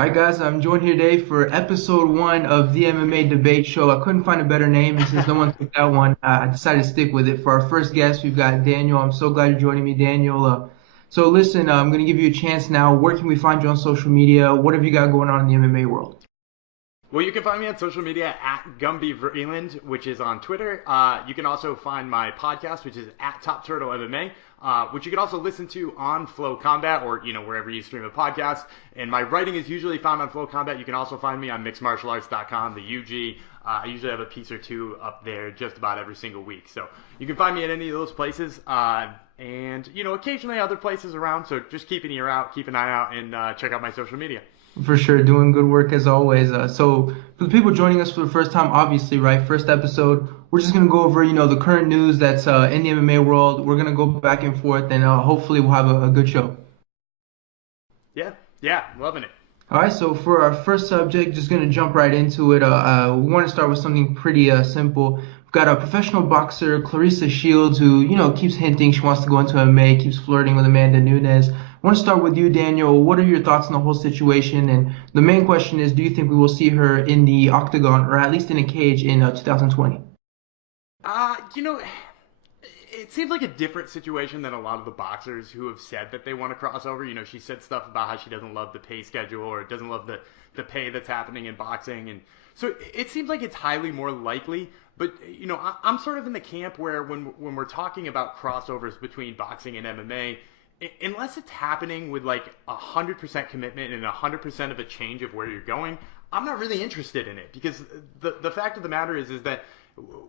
All right, guys, I'm joined here today for episode one of the MMA Debate Show. I couldn't find a better name, and since no one took that one, I decided to stick with it. For our first guest, we've got Daniel. I'm so glad you're joining me, Daniel. So listen, I'm going to give you a chance now. Where can we find you on social media? What have you got going on in the MMA world? Well, you can find me on social media at Gumby Vreeland, which is on Twitter. You can also find my podcast, which is at Top Turtle MMA, which you can also listen to on Flow Combat or wherever you stream a podcast. And my writing is usually found on Flow Combat. You can also find me on mixedmartialarts.com, the UG. I usually have a piece or two up there just about every single week. So you can find me at any of those places. And occasionally other places around. So just keep an ear out, keep an eye out, and check out my social media. For sure, doing good work as always. So for the people joining us for the first time, obviously, right, first episode, we're just gonna go over, the current news that's in the MMA world. We're gonna go back and forth, and hopefully we'll have a good show. Yeah, yeah, loving it. All right, so for our first subject, just gonna jump right into it. We want to start with something pretty simple. We've got a professional boxer, Claressa Shields, who keeps hinting she wants to go into MMA, keeps flirting with Amanda Nunes. I want to start with you, Daniel. What are your thoughts on the whole situation? And the main question is, do you think we will see her in the octagon or at least in a cage in 2020? Uh, you know, it seems like a different situation than a lot of the boxers who have said that they want to cross over. She said stuff about how she doesn't love the pay schedule or doesn't love the pay that's happening in boxing. And so it seems like it's highly more likely. But, I'm sort of in the camp where when we're talking about crossovers between boxing and MMA, unless it's happening with like 100% commitment and 100% of a change of where you're going, I'm not really interested in it because the fact of the matter is that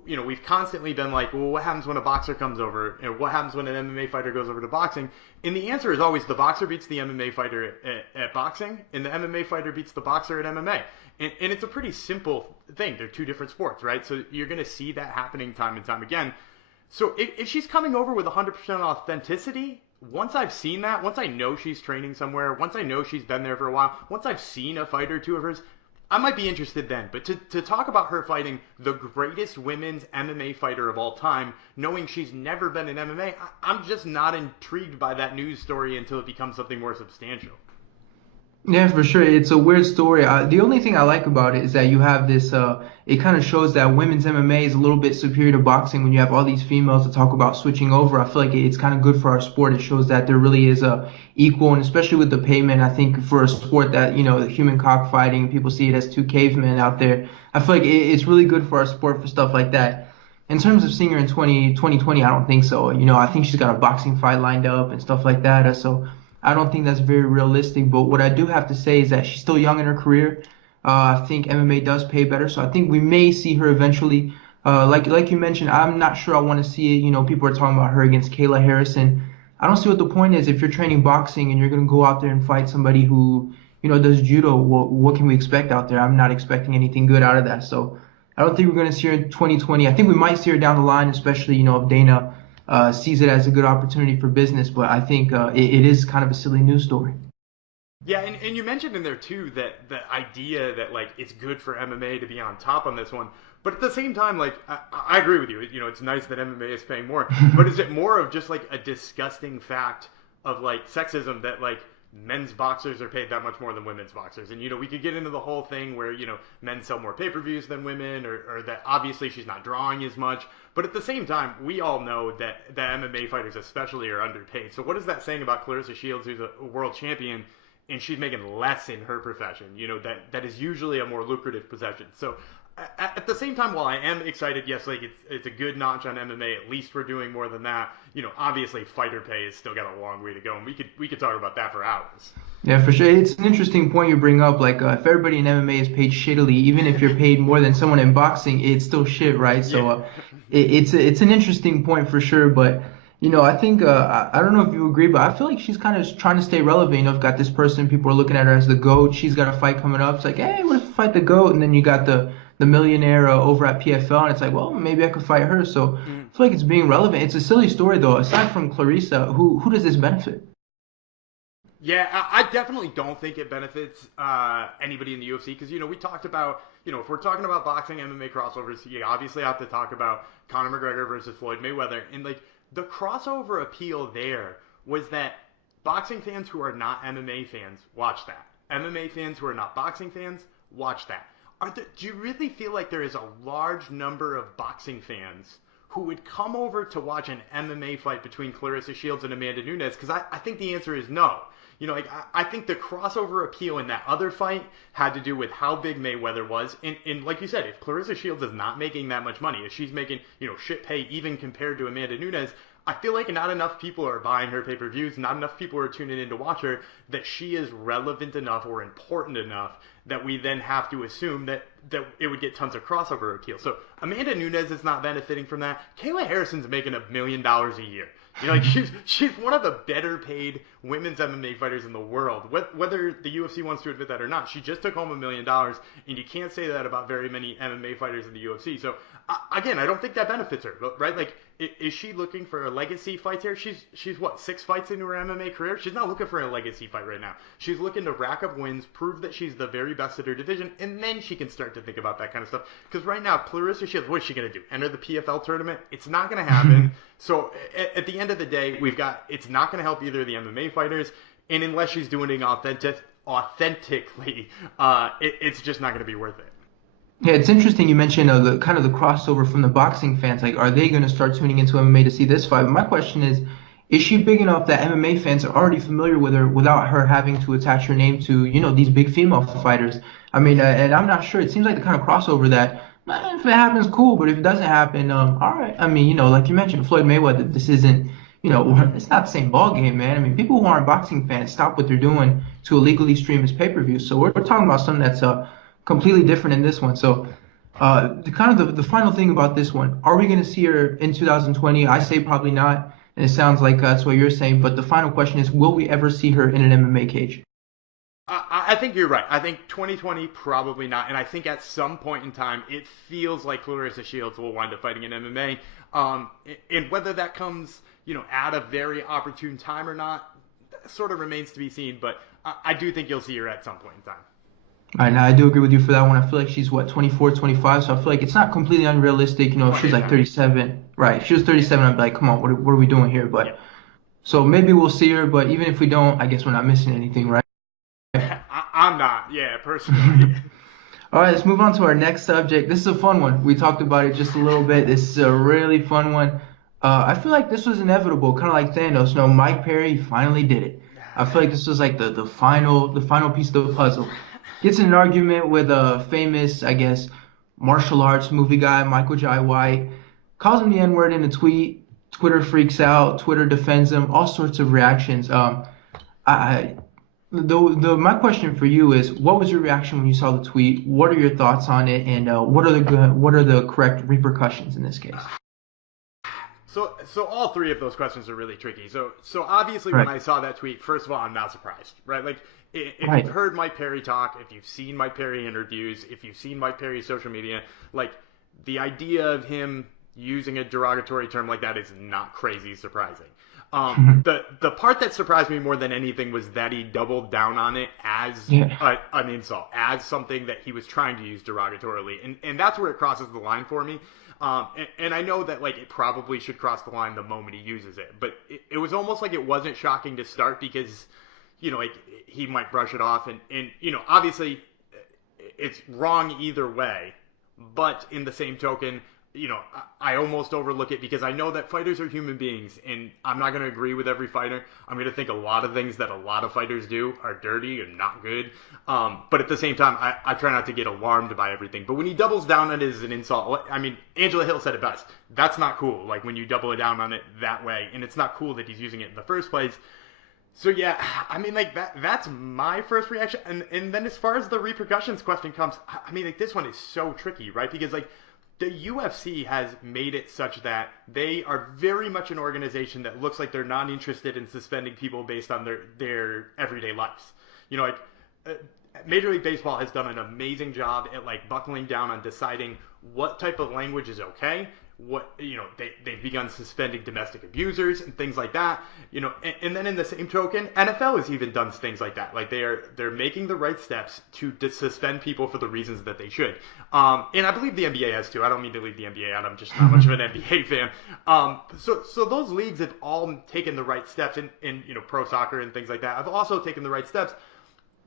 we've constantly been like, well, what happens when a boxer comes over? What happens when an MMA fighter goes over to boxing? And the answer is always the boxer beats the MMA fighter at boxing, and the MMA fighter beats the boxer at MMA. And it's a pretty simple thing. They're two different sports, right? So you're going to see that happening time and time again. So if she's coming over with 100% authenticity, once I've seen that, once I know she's training somewhere, once I know she's been there for a while, once I've seen a fight or two of hers, I might be interested then. But to talk about her fighting the greatest women's MMA fighter of all time, knowing she's never been in MMA, I'm just not intrigued by that news story until it becomes something more substantial. Yeah, for sure. It's a weird story. The only thing I like about it is that you have this, it kind of shows that women's MMA is a little bit superior to boxing when you have all these females to talk about switching over. I feel like it's kind of good for our sport. It shows that there really is a equal, and especially with the payment, I think for a sport that, human cockfighting, people see it as two cavemen out there. I feel like it's really good for our sport for stuff like that. In terms of seeing her in 2020, I don't think so. I think she's got a boxing fight lined up and stuff like that. So I don't think that's very realistic. But what I do have to say is that she's still young in her career. I think MMA does pay better, so I think we may see her eventually. Like you mentioned, I'm not sure I want to see it. People are talking about her against Kayla Harrison. I don't see what the point is if you're training boxing and you're going to go out there and fight somebody who does judo. What can we expect out there? I'm not expecting anything good out of that. So I don't think we're going to see her in 2020. I think we might see her down the line, especially if Dana sees it as a good opportunity for business. But I think it is kind of a silly news story. Yeah, and you mentioned in there too that the idea that like it's good for MMA to be on top on this one, but at the same time, like I agree with you. It's nice that MMA is paying more, but is it more of just like a disgusting fact of like sexism that like men's boxers are paid that much more than women's boxers? And we could get into the whole thing where men sell more pay-per-views than women, or that obviously she's not drawing as much. But at the same time, we all know that the MMA fighters especially are underpaid. So what is that saying about Claressa Shields, who's a world champion? And she's making less in her profession, that is usually a more lucrative profession. So at the same time, while I am excited, yes, like it's a good notch on MMA. At least we're doing more than that. Obviously fighter pay has still got a long way to go, and we could talk about that for hours. Yeah, for sure. It's an interesting point you bring up. Like, if everybody in MMA is paid shittily, even if you're paid more than someone in boxing, it's still shit, right? So, Yeah. it's an interesting point for sure. But, I think I don't know if you agree, but I feel like she's kind of trying to stay relevant. I've got this person, people are looking at her as the GOAT. She's got a fight coming up. It's like, hey, what if I fight the GOAT? And then you got the millionaire over at PFL, and it's like, well, maybe I could fight her. So, I feel like it's being relevant. It's a silly story though. Aside from Clarissa, who does this benefit? Yeah, I definitely don't think it benefits anybody in the UFC because we talked about if we're talking about boxing MMA crossovers, you obviously have to talk about Conor McGregor versus Floyd Mayweather, and like the crossover appeal there was that boxing fans who are not MMA fans watch that, MMA fans who are not boxing fans, watch that. Do you really feel like there is a large number of boxing fans who would come over to watch an MMA fight between Claressa Shields and Amanda Nunes? Because I think the answer is no. I think the crossover appeal in that other fight had to do with how big Mayweather was. And like you said, if Claressa Shields is not making that much money, if she's making, shit pay even compared to Amanda Nunes, I feel like not enough people are buying her pay-per-views, not enough people are tuning in to watch her, that she is relevant enough or important enough that we then have to assume that it would get tons of crossover appeal. So Amanda Nunes is not benefiting from that. Kayla Harrison's making $1 million a year. She's one of the better paid women's MMA fighters in the world. Whether the UFC wants to admit that or not, she just took home $1 million, and you can't say that about very many MMA fighters in the UFC. So again, I don't think that benefits her, right? Like, is she looking for a legacy fight here? She's what, 6 fights into her MMA career? She's not looking for a legacy fight right now. She's looking to rack up wins, prove that she's the very best at her division, and then she can start to think about that kind of stuff. Because right now, Claressa Shields, what is she going to do? Enter the PFL tournament? It's not going to happen. So at the end of the day, it's not going to help either of the MMA fighters, and unless she's doing it authentically, it's just not going to be worth it. Yeah, it's interesting you mentioned the kind of the crossover from the boxing fans. Like, are they going to start tuning into MMA to see this fight? My question is she big enough that MMA fans are already familiar with her without her having to attach her name to, these big female fighters? I mean, and I'm not sure. It seems like the kind of crossover that, if it happens, cool. But if it doesn't happen, all right. I mean, like you mentioned, Floyd Mayweather, this isn't, it's not the same ball game, man. I mean, people who aren't boxing fans stop what they're doing to illegally stream his pay-per-view. So we're talking about something that's completely different in this one. So the final thing about this one, are we going to see her in 2020? I say probably not, and it sounds like that's what you're saying. But the final question is, will we ever see her in an MMA cage? I think you're right. I think 2020 probably not, and I think at some point in time it feels like Claressa Shields will wind up fighting in MMA. And whether that comes, at a very opportune time or not, sort of remains to be seen. But I do think you'll see her at some point in time. All right, now I do agree with you for that one. I feel like she's 24, 25, so I feel like it's not completely unrealistic. If she's like 37, right? If she was 37, I'd be like, come on, what are we doing here? But yeah. So maybe we'll see her, but even if we don't, I guess we're not missing anything, right? I'm not, personally. All right, let's move on to our next subject. This is a fun one. We talked about it just a little bit. This is a really fun one. I feel like this was inevitable, kind of like Thanos. Mike Perry finally did it. I feel like this was like the final piece of the puzzle. Gets in an argument with a famous, I guess, martial arts movie guy, Michael Jai White. Calls him the N-word in a tweet. Twitter freaks out. Twitter defends him. All sorts of reactions. My question for you is, what was your reaction when you saw the tweet? What are your thoughts on it, and what are the correct repercussions in this case? So all three of those questions are really tricky. So obviously right. When I saw that tweet, first of all, I'm not surprised, right? Like, if right. you've heard Mike Perry talk, if you've seen Mike Perry interviews, if you've seen Mike Perry's social media, like, the idea of him using a derogatory term like that is not crazy surprising. The part that surprised me more than anything was that he doubled down on it as an insult, as something that he was trying to use derogatorily, and that's where it crosses the line for me. And I know that, like, it probably should cross the line the moment he uses it, but it was almost like it wasn't shocking to start because, like, he might brush it off, and obviously it's wrong either way, but in the same token, I almost overlook it because I know that fighters are human beings, and I'm not going to agree with every fighter. I'm going to think a lot of things that a lot of fighters do are dirty and not good. But at the same time, I try not to get alarmed by everything. But when he doubles down on it as an insult, I mean, Angela Hill said it best. That's not cool. Like, when you double it down on it that way, and it's not cool that he's using it in the first place. So yeah, I mean, like, that's my first reaction. And then as far as the repercussions question comes, I mean, like, this one is so tricky, right? Because, like, the UFC has made it such that they are very much an organization that looks like they're not interested in suspending people based on their everyday lives. Major League Baseball has done an amazing job at, like, buckling down on deciding what type of language is okay. They've begun suspending domestic abusers and things like that. And then in the same token, NFL has even done things like that. Like, they're making the right steps to suspend people for the reasons that they should. And I believe the NBA has too. I don't mean to leave the NBA out. I'm just not much of an NBA fan. So those leagues have all taken the right steps, and pro soccer and things like that have also taken the right steps.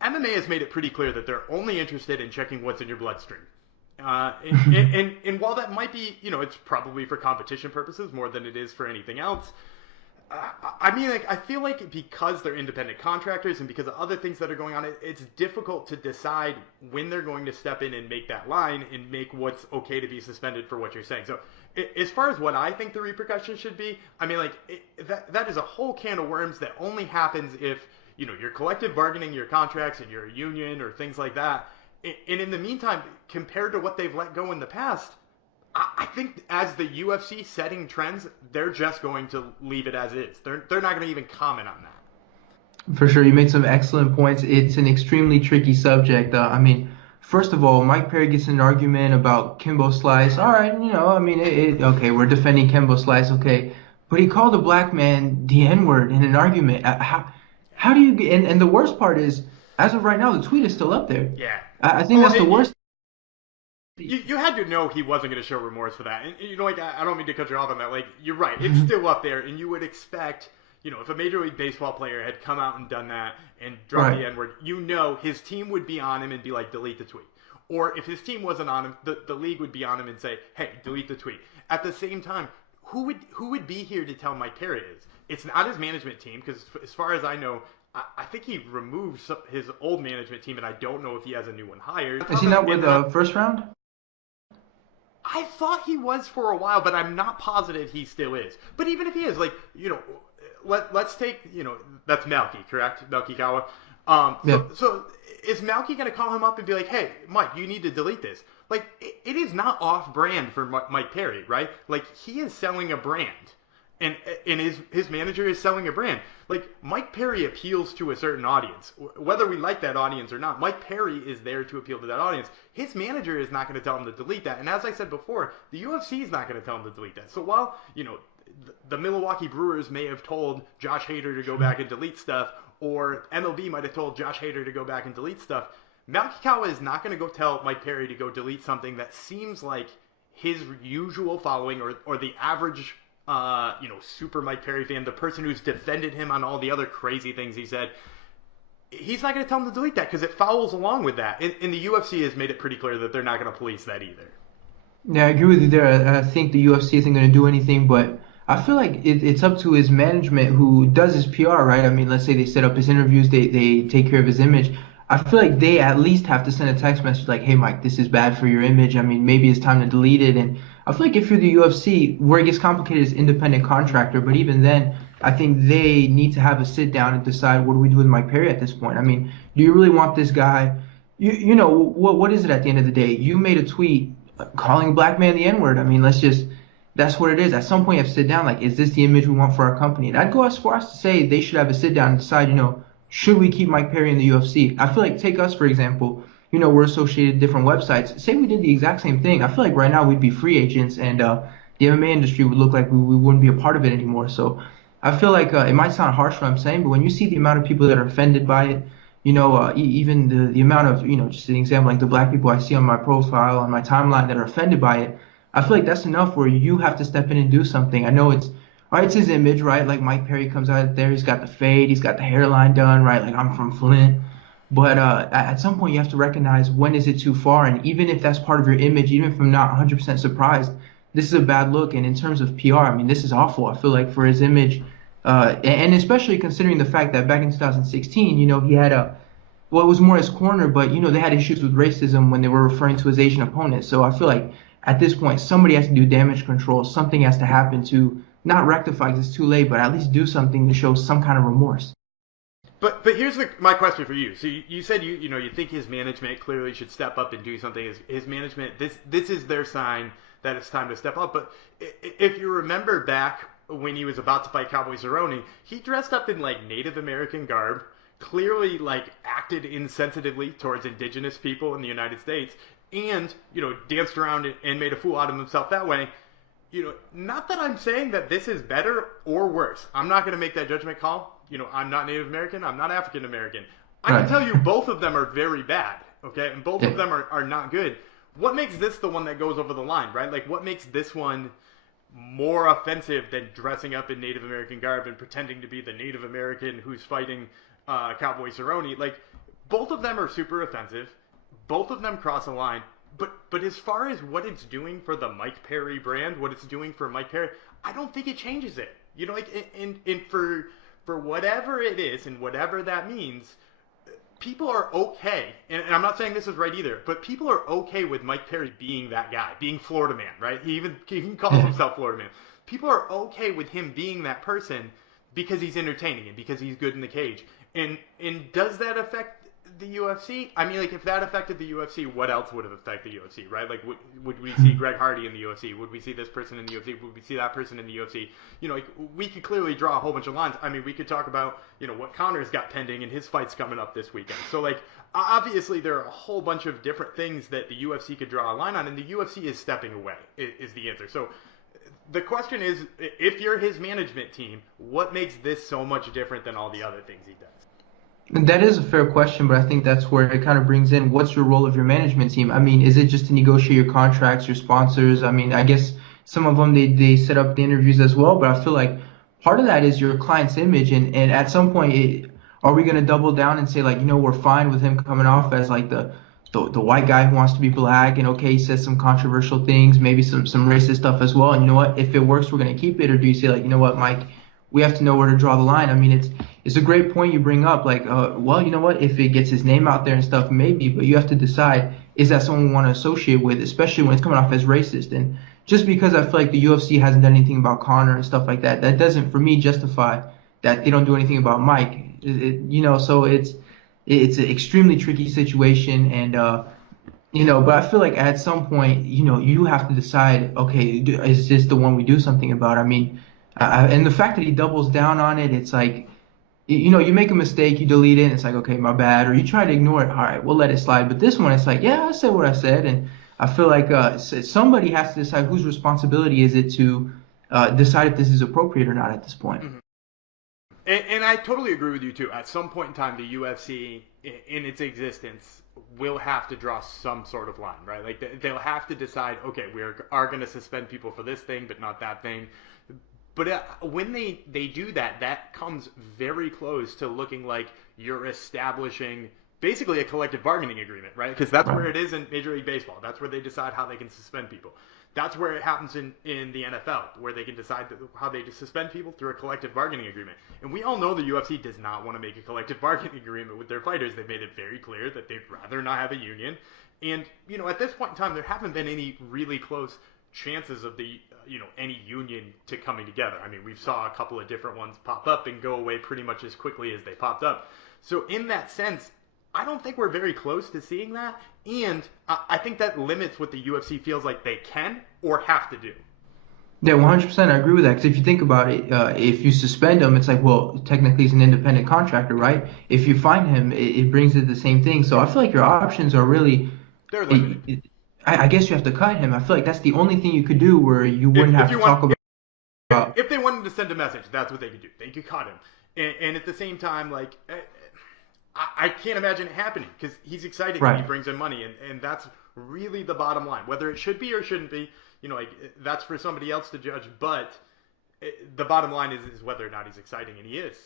MMA has made it pretty clear that they're only interested in checking what's in your bloodstream. And while that might be, it's probably for competition purposes more than it is for anything else. I mean, like, I feel like because they're independent contractors and because of other things that are going on, it's difficult to decide when they're going to step in and make that line and make what's okay to be suspended for what you're saying. So as far as what I think the repercussions should be, I mean, like, that is a whole can of worms that only happens if, you're collective bargaining your contracts and you're a union or things like that. And in the meantime, compared to what they've let go in the past, I think as the UFC setting trends, they're just going to leave it as is. They're not going to even comment on that. For sure, you make some excellent points. It's an extremely tricky subject. I mean, first of all, Mike Perry gets in an argument about Kimbo Slice. All right, I mean, okay, we're defending Kimbo Slice, okay, but he called a black man the N-word in an argument. How do you get? And the worst part is, as of right now, the tweet is still up there. Yeah. I think that's the worst. You had to know he wasn't going to show remorse for that. And, like, I don't mean to cut you off on that. Like, you're right. It's still up there. And you would expect, if a Major League Baseball player had come out and done that and dropped the N-word, his team would be on him and be like, delete the tweet. Or if his team wasn't on him, the league would be on him and say, hey, delete the tweet. At the same time, who would be here to tell Mike Perry is? It's not his management team, because as far as I know, I think he removed his old management team, and I don't know if he has a new one hired. Is he not with the first round? I thought he was for a while, but I'm not positive he still is. But even if he is, like, let's take, that's Malky, correct? Malky Kawa. So is Malky going to call him up and be like, hey, Mike, you need to delete this? Like, it is not off-brand for Mike Perry, right? Like, he is selling a brand. And his manager is selling a brand. Like, Mike Perry appeals to a certain audience. Whether we like that audience or not, Mike Perry is there to appeal to that audience. His manager is not going to tell him to delete that. And as I said before, the UFC is not going to tell him to delete that. So while, the Milwaukee Brewers may have told Josh Hader to go back and delete stuff, or MLB might have told Josh Hader to go back and delete stuff, Malky Kawa is not going to go tell Mike Perry to go delete something that seems like his usual following or the average super Mike Perry fan, the person who's defended him on all the other crazy things he said, he's not going to tell him to delete that because it follows along with that. And the UFC has made it pretty clear that they're not going to police that either. Yeah, I agree with you there. I think the UFC isn't going to do anything, but I feel like it's up to his management who does his PR, right? I mean, let's say they set up his interviews, they take care of his image. I feel like they at least have to send a text message like, hey, Mike, this is bad for your image. I mean, maybe it's time to delete it. And I feel like if you're the UFC, where it gets complicated is independent contractor. But even then, I think they need to have a sit down and decide what do we do with Mike Perry at this point. I mean, do you really want this guy? What is it at the end of the day? You made a tweet calling a black man the N-word. I mean, that's what it is. At some point, you have to sit down like, is this the image we want for our company? And I'd go as far as to say they should have a sit down and decide, should we keep Mike Perry in the UFC? I feel like, take us, for example, we're associated with different websites. Say we did the exact same thing. I feel like right now we'd be free agents and the MMA industry would look like we wouldn't be a part of it anymore. So I feel like it might sound harsh what I'm saying, but when you see the amount of people that are offended by it, even the amount of, just an example, like the black people I see on my profile, on my timeline that are offended by it, I feel like that's enough where you have to step in and do something. I know it's his image, right? Like Mike Perry comes out there, he's got the fade, he's got the hairline done, right? Like I'm from Flint. But at some point you have to recognize when is it too far. And even if that's part of your image, even if I'm not 100% surprised, this is a bad look. And in terms of PR, I mean, this is awful. I feel like for his image, and especially considering the fact that back in 2016, he had it was more his corner, but, they had issues with racism when they were referring to his Asian opponents. So I feel like at this point, somebody has to do damage control. Something has to happen to not rectify because it's too late, but at least do something to show some kind of remorse. But here's my question for you. So you said you think his management clearly should step up and do something. His management, this is their sign that it's time to step up. But if you remember back when he was about to fight Cowboy Cerrone, he dressed up in like Native American garb, clearly like acted insensitively towards indigenous people in the United States, and danced around and made a fool out of himself that way. Not that I'm saying that this is better or worse. I'm not going to make that judgment call. I'm not Native American. I'm not African American. I can tell you both of them are very bad, okay? And both of them are not good. What makes this the one that goes over the line, right? Like, what makes this one more offensive than dressing up in Native American garb and pretending to be the Native American who's fighting Cowboy Cerrone? Like, both of them are super offensive. Both of them cross a line. But as far as what it's doing for the Mike Perry brand, what it's doing for Mike Perry, I don't think it changes it. You know, like and for whatever it is and whatever that means, people are okay, and I'm not saying this is right either, but people are okay with Mike Perry being that guy, being Florida Man, right? He even calls himself Florida Man. People are okay with him being that person because he's entertaining and because he's good in the cage. And does that affect the UFC? I mean, like, if that affected the UFC, what else would have affected the UFC, right? Like, would we see Greg Hardy in the UFC? Would we see this person in the UFC? Would we see that person in the UFC? You know, like, we could clearly draw a whole bunch of lines. I mean, we could talk about, you know, what Conor's got pending and his fight's coming up this weekend. So, like, obviously there are a whole bunch of different things that the UFC could draw a line on, and the UFC is stepping away, is the answer. So, the question is, if you're his management team, what makes this so much different than all the other things he does? That is a fair question, but I think that's where it kind of brings in what's your role of your management team? I mean, is it just to negotiate your contracts, your sponsors? I mean, I guess some of them they set up the interviews as well, but I feel like part of that is your client's image, and at some point, are we going to double down and say like, we're fine with him coming off as like the white guy who wants to be black, and okay, he says some controversial things, maybe some racist stuff as well, and you know what, if it works, we're going to keep it, or do you say like, you know what, Mike, we have to know where to draw the line? I mean, it's a great point you bring up. Like, well, you know what? If it gets his name out there and stuff, maybe, but you have to decide, is that someone we want to associate with, especially when it's coming off as racist? And just because I feel like the UFC hasn't done anything about Conor and stuff like that, that doesn't, for me, justify that they don't do anything about Mike. So it's an extremely tricky situation, and but I feel like at some point, you have to decide, okay, is this the one we do something about? I mean, and the fact that he doubles down on it, it's like, you make a mistake, you delete it, and it's like, okay, my bad, or you try to ignore it, all right, we'll let it slide. But this one, it's like, yeah, I said what I said, and I feel like somebody has to decide whose responsibility is it to decide if this is appropriate or not at this point. Mm-hmm. And I totally agree with you too. At some point in time, the UFC, in its existence, will have to draw some sort of line, right? Like they'll have to decide, okay, we are going to suspend people for this thing, but not that thing. But when they do that, that comes very close to looking like you're establishing basically a collective bargaining agreement, right? Because that's where it is in Major League Baseball. That's where they decide how they can suspend people. That's where it happens in the NFL, where they can decide how they suspend people through a collective bargaining agreement. And we all know the UFC does not want to make a collective bargaining agreement with their fighters. They've made it very clear that they'd rather not have a union. And, at this point in time, there haven't been any really close chances of any union to coming together. I mean, we saw a couple of different ones pop up and go away pretty much as quickly as they popped up. So in that sense, I don't think we're very close to seeing that, and I think that limits what the UFC feels like they can or have to do. Yeah, 100%. I agree with that. Because if you think about it, if you suspend him, it's like, well, technically he's an independent contractor, right? If you fine him, it brings it the same thing. So I feel like your options are really, they're limited. I guess you have to cut him. I feel like that's the only thing you could do where you wouldn't have to talk about. If they wanted to send a message, that's what they could do. They could cut him, and at the same time, like, I can't imagine it happening because he's exciting and he brings in money, and that's really the bottom line. Whether it should be or shouldn't be, that's for somebody else to judge. But the bottom line is whether or not he's exciting, and he is.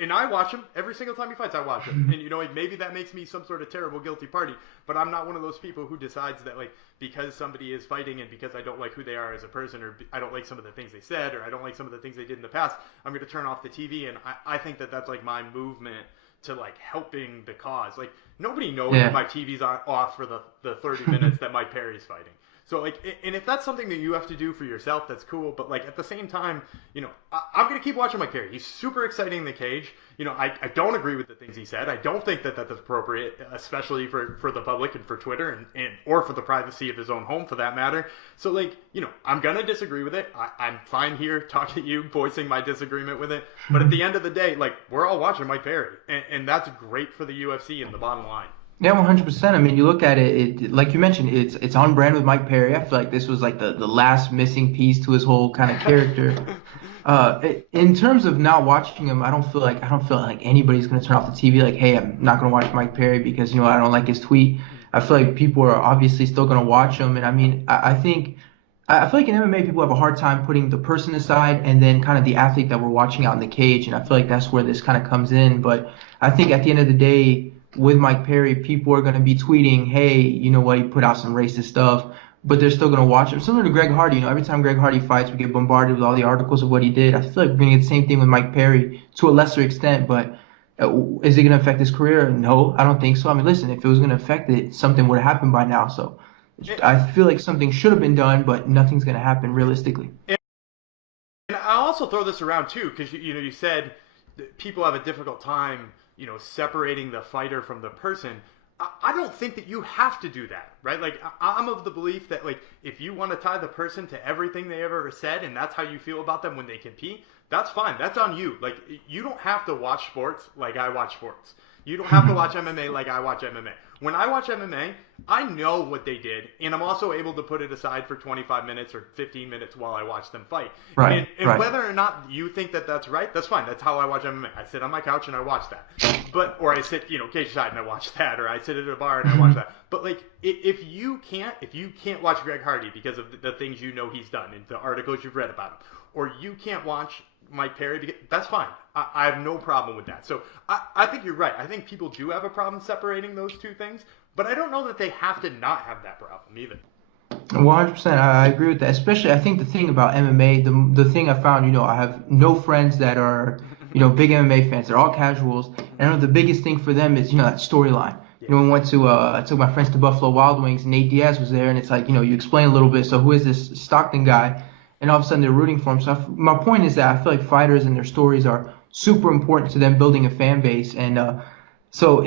And I watch him every single time he fights. I watch him, and maybe that makes me some sort of terrible guilty party. But I'm not one of those people who decides that because somebody is fighting and because I don't like who they are as a person, or I don't like some of the things they said, or I don't like some of the things they did in the past, I'm going to turn off the TV. And I think that's like my movement to helping the cause. Like, nobody knows if my TV's off for the 30 minutes that Mike Perry's fighting. So, and if that's something that you have to do for yourself, that's cool. But, at the same time, I'm going to keep watching Mike Perry. He's super exciting in the cage. I don't agree with the things he said. I don't think that that's appropriate, especially for the public and for Twitter and or for the privacy of his own home, for that matter. So, I'm going to disagree with it. I'm fine here talking to you, voicing my disagreement with it. But at the end of the day, we're all watching Mike Perry. And that's great for the UFC and the bottom line. Yeah, 100%. I mean, you look at it, like you mentioned, it's on brand with Mike Perry. I feel like this was the last missing piece to his whole kind of character. In terms of not watching him, I don't feel like anybody's gonna turn off the TV. Like, hey, I'm not gonna watch Mike Perry because I don't like his tweet. I feel like people are obviously still gonna watch him, and I mean, I feel like in MMA people have a hard time putting the person aside and then kind of the athlete that we're watching out in the cage, and I feel like that's where this kind of comes in. But I think at the end of the day, with Mike Perry, people are going to be tweeting, hey, you know what, he put out some racist stuff, but they're still going to watch him. Similar to Greg Hardy, every time Greg Hardy fights, we get bombarded with all the articles of what he did. I feel like we're going to get the same thing with Mike Perry to a lesser extent, but is it going to affect his career? No, I don't think so. I mean, listen, if it was going to affect it, something would have happened by now. So I feel like something should have been done, but nothing's going to happen realistically. And I'll also throw this around too, because you said that people have a difficult time, separating the fighter from the person. I don't think that you have to do that, right? Like I'm of the belief that like if you want to tie the person to everything they ever said, and that's how you feel about them when they compete, that's fine. That's on you. Like you don't have to watch sports like I watch sports. You don't have to watch MMA like I watch MMA. When I watch MMA, I know what they did, and I'm also able to put it aside for 25 minutes or 15 minutes while I watch them fight. Right, And right. whether or not you think that that's right, that's fine. That's how I watch MMA. I sit on my couch and I watch that. Or I sit, cage side and I watch that, or I sit at a bar and I watch that. But like, if you can't watch Greg Hardy because of the things he's done and the articles you've read about him, or you can't watch Mike Perry, because, that's fine. I have no problem with that. So I think you're right. I think people do have a problem separating those two things, but I don't know that they have to not have that problem either. 100%. I agree with that. Especially, I think the thing about MMA, the thing I found, I have no friends that are, big MMA fans. They're all casuals. And I know the biggest thing for them is, that storyline. Yeah. We went to, I took my friends to Buffalo Wild Wings, and Nate Diaz was there, and it's like, you explain a little bit. So who is this Stockton guy? And all of a sudden they're rooting for him. So my point is that I feel like fighters and their stories are super important to them building a fan base. And so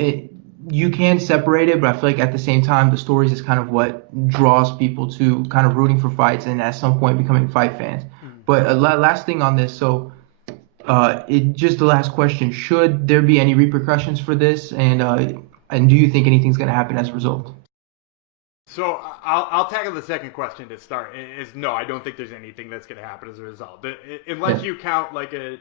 you can separate it, but I feel like at the same time, the stories is kind of what draws people to kind of rooting for fights and at some point becoming fight fans. But last thing on this, so just the last question: should there be any repercussions for this, and do you think anything's going to happen as a result? So I'll tackle the second question to start. Is no, I don't think there's anything that's going to happen as a result, unless you count like a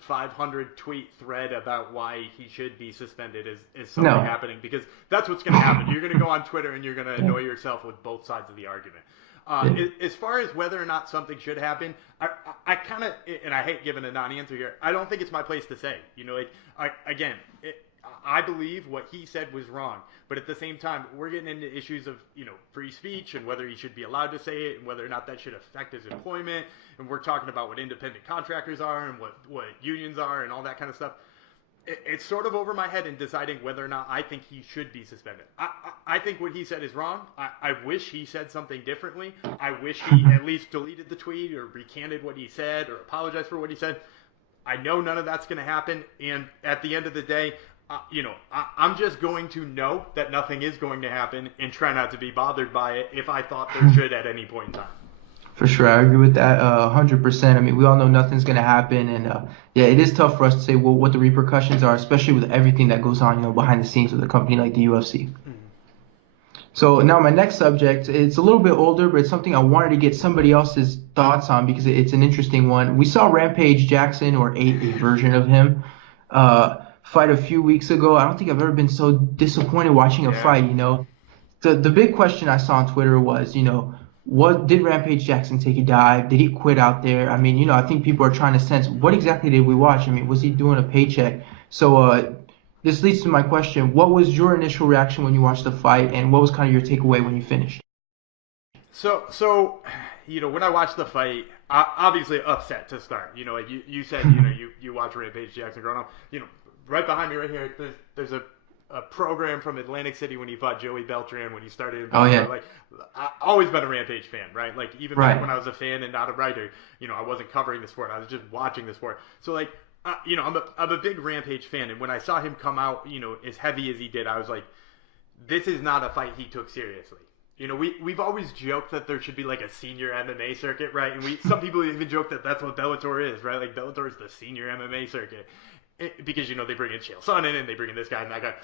500 tweet thread about why he should be suspended is something No. happening, because that's what's going to happen. You're going to go on Twitter and you're going to annoy yourself with both sides of the argument. As far as whether or not something should happen, I kind of, and I hate giving a non-answer here, I don't think it's my place to say. I believe what he said was wrong, but at the same time, we're getting into issues of free speech and whether he should be allowed to say it and whether or not that should affect his employment, and we're talking about what independent contractors are and what unions are and all that kind of stuff. It's sort of over my head in deciding whether or not I think he should be suspended. I think what he said is wrong. I wish he said something differently. I wish he at least deleted the tweet or recanted what he said or apologized for what he said. I know none of that's going to happen, and at the end of the day, I'm just going to know that nothing is going to happen and try not to be bothered by it if I thought there should at any point in time. For sure, I agree with that 100%. I mean, we all know nothing's going to happen, and yeah, it is tough for us to say what the repercussions are, especially with everything that goes on, behind the scenes with a company like the UFC. Mm-hmm. So now my next subject, it's a little bit older, but it's something I wanted to get somebody else's thoughts on because it's an interesting one. We saw Rampage Jackson, or a version of him, fight a few weeks ago. I don't think I've ever been so disappointed watching a fight. The big question I saw on Twitter was, what did Rampage Jackson take a dive? Did he quit out there? I mean, I think people are trying to sense what exactly did we watch? I mean, was he doing a paycheck? So this leads to my question. What was your initial reaction when you watched the fight, and what was kind of your takeaway when you finished? So when I watched the fight, obviously upset to start. Like you said, you watch Rampage Jackson growing up. Right behind me right here, there's a program from Atlantic City when he fought Joey Beltran when he started in Bellator. Oh, yeah. Like, I've always been a Rampage fan, right? Like, even back when I was a fan and not a writer, I wasn't covering the sport. I was just watching the sport. So, like, I'm a big Rampage fan. And when I saw him come out, as heavy as he did, I was like, this is not a fight he took seriously. We've always joked that there should be like a senior MMA circuit, right? And some people even joke that that's what Bellator is, right? Like, Bellator is the senior MMA circuit. Because, they bring in Chael Sonnen and they bring in this guy and that guy.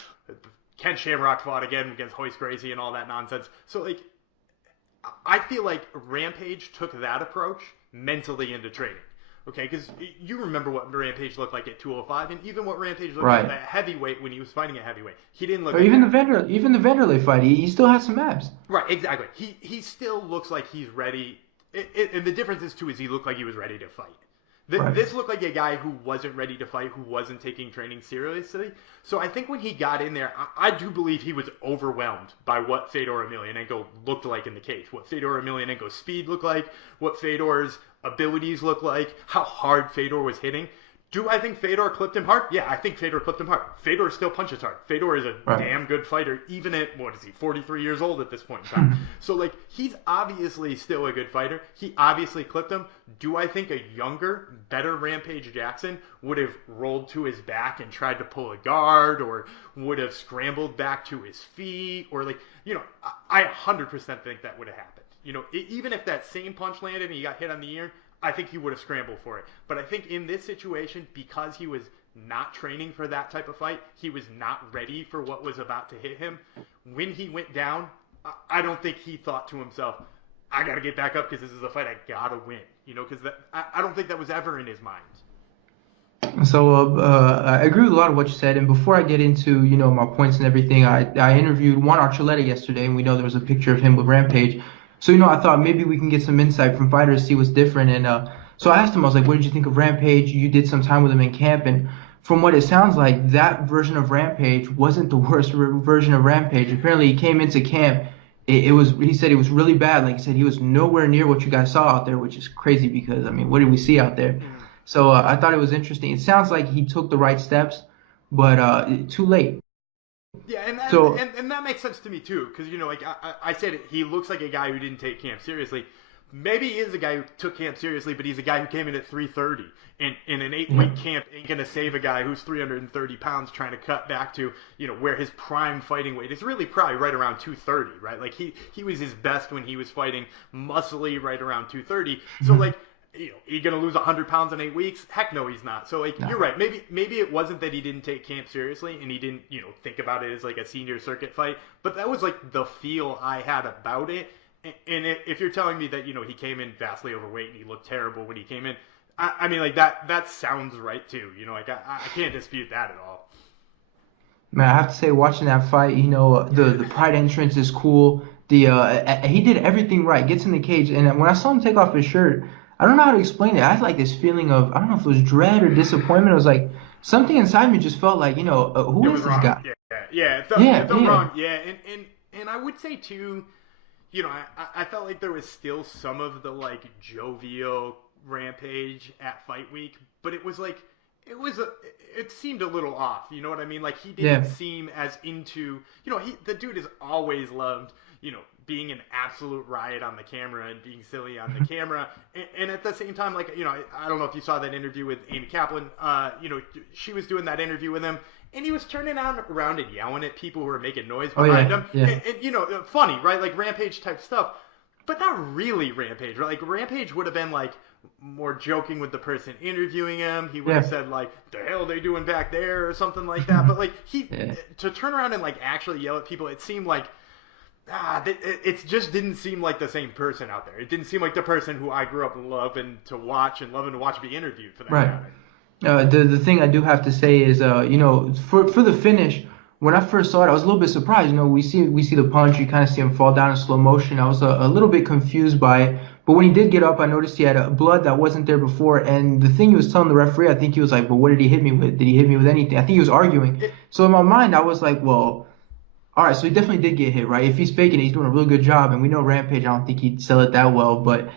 Ken Shamrock fought again against Hoist Gracie and all that nonsense. So, like, I feel like Rampage took that approach mentally into training. Okay, because you remember what Rampage looked like at 205, and even what Rampage looked like at heavyweight when he was fighting at heavyweight. He didn't look. Or even the Vanderlei fight, he still had some abs. Right, exactly. He still looks like he's ready. And the difference is too is he looked like he was ready to fight. Right. This looked like a guy who wasn't ready to fight, who wasn't taking training seriously. So I think when he got in there, I do believe he was overwhelmed by what Fedor Emelianenko looked like in the cage, what Fedor Emelianenko's speed looked like, what Fedor's abilities looked like, how hard Fedor was hitting. Do I think Fedor clipped him hard? Yeah, I think Fedor clipped him hard. Fedor still punches hard. Fedor is a Right. damn good fighter, even at, what is he, 43 years old at this point in time. So, like, he's obviously still a good fighter. He obviously clipped him. Do I think a younger, better Rampage Jackson would have rolled to his back and tried to pull a guard, or would have scrambled back to his feet, or, like, I 100% think that would have happened. Even if that same punch landed and he got hit on the ear, I think he would have scrambled for it. But I think in this situation, because he was not training for that type of fight, he was not ready for what was about to hit him. When he went down, I don't think he thought to himself, I got to get back up because this is a fight I got to win. Because I don't think that was ever in his mind. So I agree with a lot of what you said. And before I get into my points and everything, I interviewed Juan Archuleta yesterday, and we know there was a picture of him with Rampage. So I thought maybe we can get some insight from fighters, see what's different. And so I asked him, I was like, what did you think of Rampage? You did some time with him in camp, and from what it sounds like, that version of Rampage wasn't the worst version of Rampage. Apparently, he came into camp. It was. He said it was really bad. Like he said, he was nowhere near what you guys saw out there, which is crazy because I mean, what did we see out there? So I thought it was interesting. It sounds like he took the right steps, but too late. Yeah, and that, So and that makes sense to me too, because like I said, he looks like a guy who didn't take camp seriously. Maybe he is a guy who took camp seriously, but he's a guy who came in at 330, and in an 8-week camp ain't gonna save a guy who's 330 pounds trying to cut back to where his prime fighting weight is really probably right around 230, right? Like he was his best when he was fighting muscly right around 230. So like. He gonna lose 100 pounds in 8 weeks? Heck no, he's not. So like, you're right. Maybe it wasn't that he didn't take camp seriously and he didn't think about it as like a senior circuit fight, but that was like the feel I had about it. And if you're telling me that he came in vastly overweight and he looked terrible when he came in, I mean like that sounds right too. Like I can't dispute that at all. man, I have to say, watching that fight, the Pride entrance is cool. He did everything right. Gets in the cage, and when I saw him take off his shirt, I don't know how to explain it. I had like this feeling of I don't know if it was dread or disappointment. It was like something inside me just felt like It who was is this wrong. guy? Yeah. It Yeah, felt yeah. wrong. Yeah, and I would say too. I felt like there was still some of the like jovial Rampage at Fight Week, but it was like it seemed a little off. You know what I mean? Like he didn't Yeah. seem as into the dude has always loved being an absolute riot on the camera and being silly on the camera, and at the same time, like I don't know if you saw that interview with Amy Kaplan. She was doing that interview with him, and he was turning around and yelling at people who were making noise Oh behind yeah, him, yeah. and funny, right? Like Rampage type stuff, but not really Rampage. Right? Like Rampage would have been like more joking with the person interviewing him. He would have Yeah. said like, "The hell are they doing back there?" or something like that. But like Yeah. to turn around and like actually yell at people, it seemed like it just didn't seem like the same person out there. It didn't seem like the person who I grew up loving to watch be interviewed for that Right. matter. The thing I do have to say is for the finish, when I first saw it, I was a little bit surprised. We see the punch, you kind of see him fall down in slow motion. I was a little bit confused by it, but when he did get up, I noticed he had blood that wasn't there before. And the thing he was telling the referee, I think he was like, "But what did he hit me with? Did he hit me with anything?" I think he was arguing. It, So in my mind, I was like, "Well, all right, so he definitely did get hit, right? If he's faking it, he's doing a real good job, and we know Rampage. I don't think he'd sell it that well, but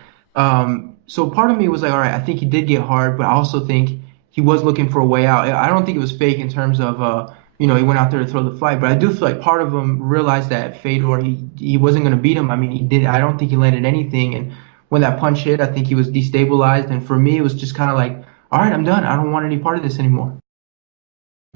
so part of me was like, all right, I think he did get hard, but I also think he was looking for a way out. I don't think it was fake in terms of he went out there to throw the fight, but I do feel like part of him realized that Fedor he wasn't going to beat him. I mean, he did. I don't think he landed anything, and when that punch hit, I think he was destabilized, and for me, it was just kind of like, all right, I'm done. I don't want any part of this anymore.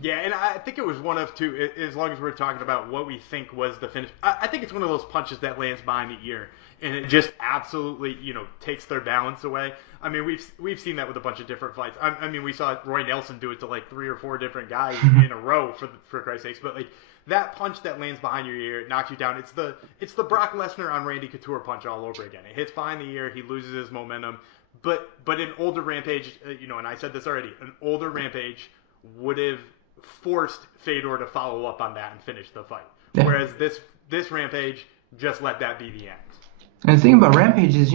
Yeah, and I think it was one of two. As long as we're talking about what we think was the finish, I think it's one of those punches that lands behind the ear, and it just absolutely takes their balance away. I mean, we've seen that with a bunch of different fights. I mean, we saw Roy Nelson do it to like 3 or 4 different guys in a row for Christ's sakes. But like that punch that lands behind your ear, it knocks you down. It's the Brock Lesnar on Randy Couture punch all over again. It hits behind the ear, he loses his momentum. But an older Rampage, and I said this already, an older Rampage would have forced Fedor to follow up on that and finish the fight. Yeah. Whereas this Rampage just let that be the end. And the thing about Rampage is,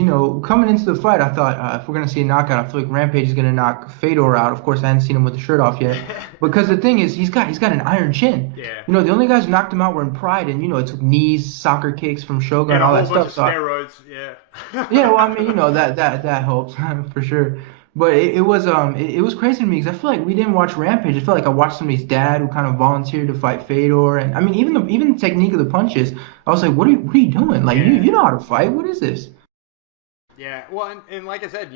coming into the fight, I thought if we're gonna see a knockout, I feel like Rampage is gonna knock Fedor out. Of course, I hadn't seen him with the shirt off yet, because the thing is, he's got an iron chin. Yeah. The only guys who knocked him out were in Pride, and it took knees, soccer kicks from And Shogun, a all whole that bunch stuff. of So steroids. Yeah. yeah, well, I mean, that helps for sure. But it was crazy to me because I feel like we didn't watch Rampage. I feel like I watched somebody's dad who kind of volunteered to fight Fedor, and I mean even the technique of the punches. I was like, what are you doing? Like you Yeah. you know how to fight. What is this? Yeah, well, and like I said,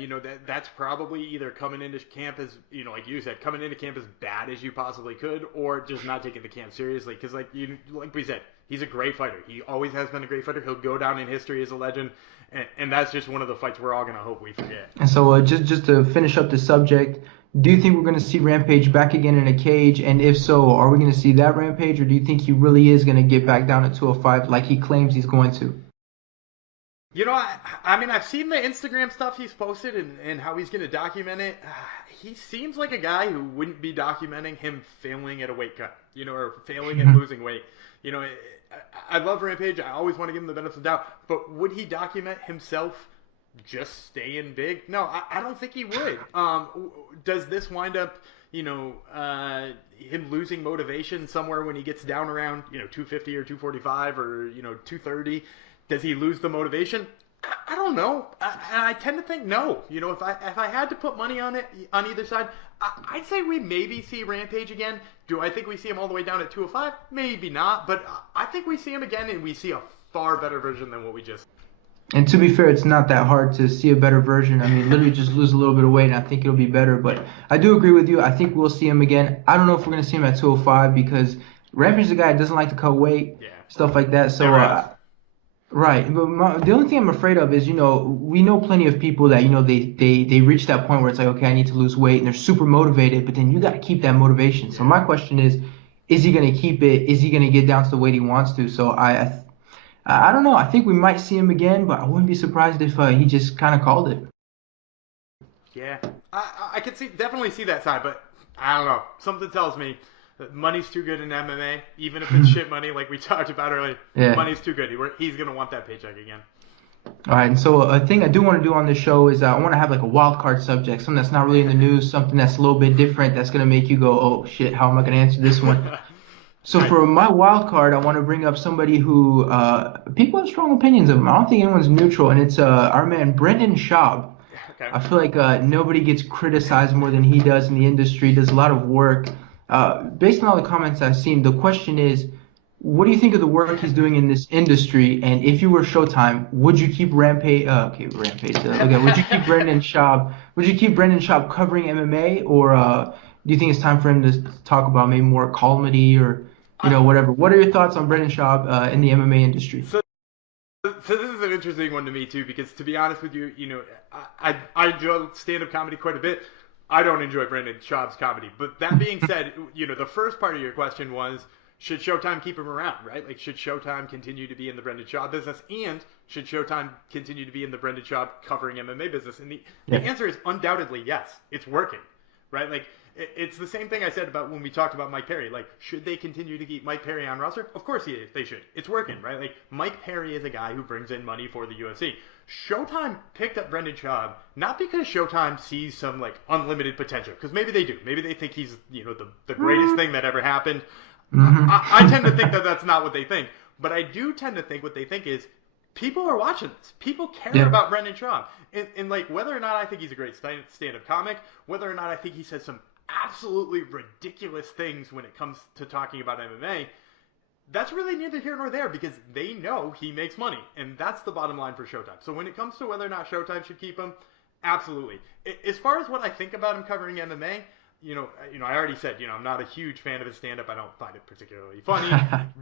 that's probably either coming into camp as, like you said, coming into camp as bad as you possibly could, or just not taking the camp seriously. Because like we said, he's a great fighter. He always has been a great fighter. He'll go down in history as a legend, and that's just one of the fights we're all gonna hope we forget. And so just to finish up the subject, do you think we're going to see Rampage back again in a cage? And if so, are we going to see that Rampage, or do you think he really is going to get back down to 205 like he claims he's going to? I mean, I've seen the Instagram stuff he's posted and how he's going to document it. He seems like a guy who wouldn't be documenting him failing at a weight cut, or failing at losing weight. You know, I love Rampage. I always want to give him the benefit of the doubt. But would he document himself just staying big? No, I don't think he would. Does this wind up, him losing motivation somewhere when he gets down around, 250 or 245 or, 230? Does he lose the motivation? I don't know. I tend to think no. If I had to put money on it on either side, I'd say we maybe see Rampage again. Do I think we see him all the way down at 205? Maybe not, but I think we see him again, and we see a far better version than what we just. And to be fair, it's not that hard to see a better version. I mean, literally just lose a little bit of weight, and I think it'll be better. But I do agree with you. I think we'll see him again. I don't know if we're going to see him at 205 because Rampage is a guy that doesn't like to cut weight, Yeah, stuff like that. So, never has. right. But the only thing I'm afraid of is, we know plenty of people that, they reach that point where it's like, okay, I need to lose weight, and they're super motivated, but then you got to keep that motivation. So Yeah. my question is he going to keep it? Is he going to get down to the weight he wants to? So I don't know. I think we might see him again, but I wouldn't be surprised if he just kind of called it. Yeah, I could definitely see that side, but I don't know. Something tells me that money's too good in MMA, even if it's shit money, like we talked about earlier. Yeah. Money's too good. He's gonna want that paycheck again. All right. And so a thing I do want to do on this show is I want to have like a wild card subject, something that's not really in the news, something that's a little bit different, that's gonna make you go, oh shit, how am I gonna answer this one? So Nice. for my wild card, I want to bring up somebody who people have strong opinions of him. I don't think anyone's neutral, and it's our man Brendan Schaub. Okay. I feel like nobody gets criticized more than he does in the industry. Does a lot of work. Based on all the comments I've seen, the question is, what do you think of the work he's doing in this industry? And if you were Showtime, would you keep Rampage? Rampage. Okay, would you keep Brendan Schaub? Would you keep Brendan Schaub covering MMA, or do you think it's time for him to talk about maybe more comedy or whatever? What are your thoughts on Brendan Schaub in the MMA industry? So this is an interesting one to me too, because to be honest with you, I enjoy stand-up comedy quite a bit. I don't enjoy Brendan Schaub's comedy, but that being said, the first part of your question was, should Showtime keep him around, right? Like, should Showtime continue to be in the Brendan Schaub business, and should Showtime continue to be in the Brendan Schaub covering MMA business? And the Yeah. answer is undoubtedly yes. It's working, right? Like, it's the same thing I said about when we talked about Mike Perry. Like, should they continue to keep Mike Perry on roster? Of course they should. It's working, right? Like, Mike Perry is a guy who brings in money for the UFC. Showtime picked up Brendan Schaub not because Showtime sees some like unlimited potential, because maybe they do. Maybe they think he's the greatest thing that ever happened. I tend to think that that's not what they think, but I do tend to think what they think is people are watching this. People care Yeah. about Brendan Schaub, and like whether or not I think he's a great stand-up comic, whether or not I think he says some absolutely ridiculous things when it comes to talking about MMA. That's really neither here nor there, because they know he makes money, and that's the bottom line for Showtime. So when it comes to whether or not Showtime should keep him, absolutely. As far as what I think about him covering MMA, I already said, I'm not a huge fan of his stand-up. I don't find it particularly funny.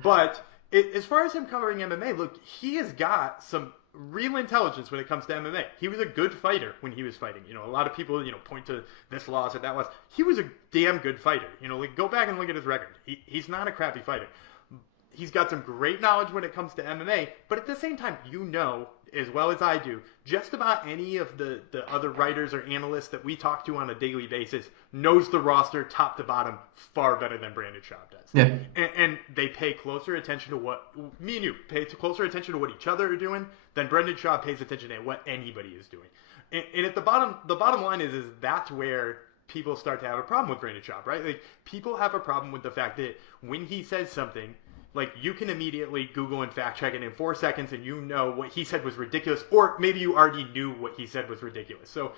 But as far as him covering MMA, look, he has got some real intelligence when it comes to MMA. He was a good fighter when he was fighting. A lot of people, point to this loss or that loss. He was a damn good fighter. Like, go back and look at his record. He's not a crappy fighter. He's got some great knowledge when it comes to MMA, but at the same time, as well as I do, just about any of the other writers or analysts that we talk to on a daily basis knows the roster top to bottom far better than Brandon Schaub does. Yeah. And they pay closer attention to what me and you pay closer attention to what each other are doing than Brendan Schaub pays attention to what anybody is doing. And at the bottom line is that's where people start to have a problem with Brandon Schaub, right? Like, people have a problem with the fact that when he says something, like, you can immediately Google and fact check it in 4 seconds, and you know what he said was ridiculous, or maybe you already knew what he said was ridiculous. So,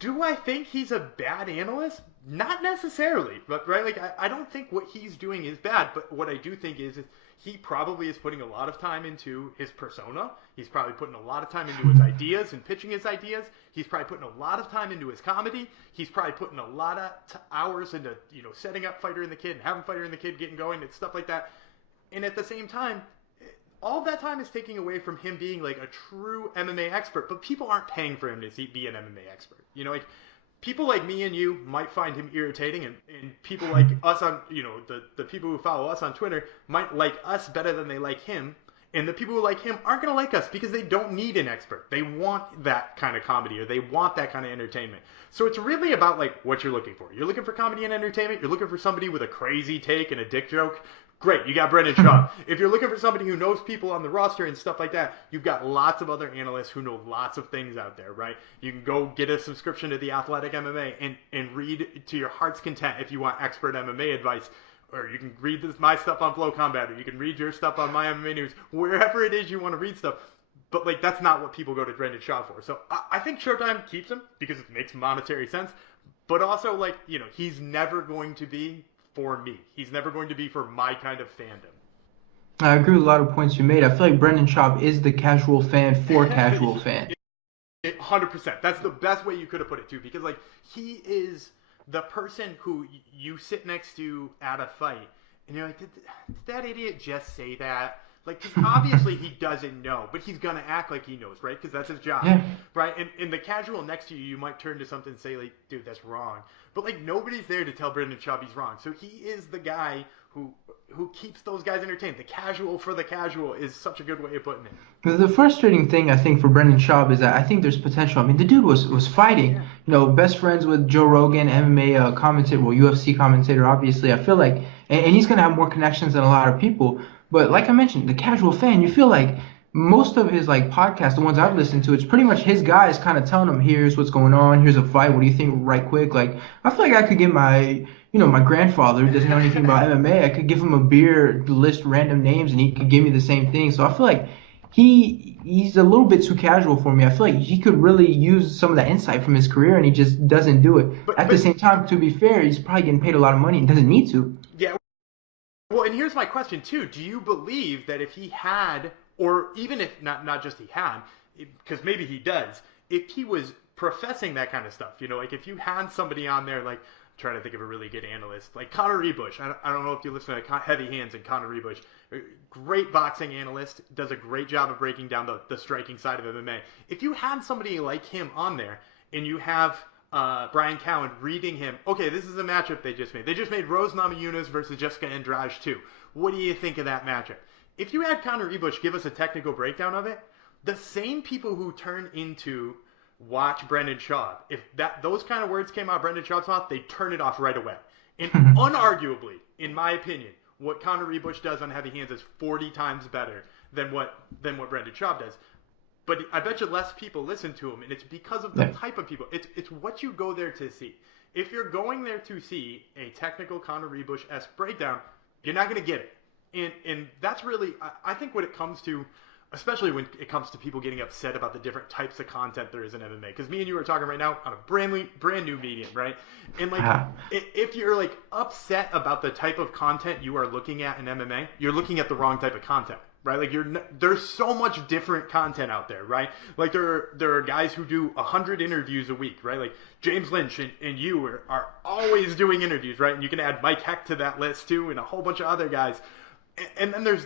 do I think he's a bad analyst? Not necessarily, but right, like, I don't think what he's doing is bad, but what I do think is he probably is putting a lot of time into his persona. He's probably putting a lot of time into his ideas and pitching his ideas. He's probably putting a lot of time into his comedy. He's probably putting a lot of hours into, setting up Fighter and the Kid and having Fighter and the Kid getting going and stuff like that. And at the same time, all of that time is taking away from him being like a true MMA expert, but people aren't paying for him to be an MMA expert. Like, people like me and you might find him irritating, and people like us on, the people who follow us on Twitter might like us better than they like him. And the people who like him aren't going to like us because they don't need an expert. They want that kind of comedy, or they want that kind of entertainment. So it's really about like what you're looking for. You're looking for comedy and entertainment. You're looking for somebody with a crazy take and a dick joke. Great, you got Brendan Schaub. If you're looking for somebody who knows people on the roster and stuff like that, you've got lots of other analysts who know lots of things out there, right? You can go get a subscription to The Athletic MMA and read to your heart's content if you want expert MMA advice. Or you can read my stuff on Flow Combat, or you can read your stuff on My MMA News, wherever it is you want to read stuff. But like, that's not what people go to Brendan Schaub for. So I think Showtime keeps him because it makes monetary sense. But also, like, he's never going to be for me. He's never going to be for my kind of fandom. I agree with a lot of points you made. I feel like Brendan Schaub is the casual fan for casual fans. 100%. That's the best way you could have put it too, because like, he is the person who you sit next to at a fight, and you're like, did that idiot just say that? Like, because obviously he doesn't know, but he's going to act like he knows, right? Because that's his job, right? And the casual next to you, you might turn to something and say, like, dude, that's wrong. But, like, nobody's there to tell Brendan Schaub he's wrong. So he is the guy who keeps those guys entertained. The casual for the casual is such a good way of putting it. The frustrating thing, I think, for Brendan Schaub is that I think there's potential. I mean, the dude was fighting, best friends with Joe Rogan, MMA commentator, well, UFC commentator, obviously. I feel like, and he's going to have more connections than a lot of people. But like I mentioned, the casual fan, you feel like most of his like podcasts, the ones I've listened to, it's pretty much his guys kind of telling him, here's what's going on, here's a fight, what do you think, right quick. Like, I feel like I could get my grandfather who doesn't know anything about MMA, I could give him a beer, list random names, and he could give me the same thing. So I feel like he's a little bit too casual for me. I feel like he could really use some of that insight from his career, and he just doesn't do it. But at the same time, to be fair, he's probably getting paid a lot of money and doesn't need to. Yeah. Well, and here's my question too. Do you believe that if he had, or even if not just he had, because maybe he does, if he was professing that kind of stuff, like if you had somebody on there, like, I'm trying to think of a really good analyst, like Conor Rebush. I don't know if you listen to Heavy Hands and Conor Rebush. Great boxing analyst, does a great job of breaking down the striking side of MMA. If you had somebody like him on there, and you have Brian Cowan reading him, okay, this is a matchup they just made. They just made Rose Namajunas versus Jessica Andrade 2. What do you think of that matchup? If you had Conor Rebush give us a technical breakdown of it, the same people who turn into watch Brendan Schaub, if those kind of words came out of Brendan Schaub's mouth, they turn it off right away. And unarguably, in my opinion, what Conor Rebush does on Heavy Hands is 40 times better than what Brendan Schaub does. But I bet you less people listen to him, and it's because of the type of people. It's what you go there to see. If you're going there to see a technical Conor Rebush-esque breakdown, you're not going to get it. And that's really, I think, what it comes to, especially when it comes to people getting upset about the different types of content there is in MMA. Because me and you are talking right now on a brand new medium, right? And like, if you're like upset about the type of content you are looking at in MMA, you're looking at the wrong type of content. Right, like there's so much different content out there, right? Like there are guys who do 100 interviews a week, right? Like James Lynch and you are always doing interviews, right? And you can add Mike Heck to that list too, and a whole bunch of other guys. And then there's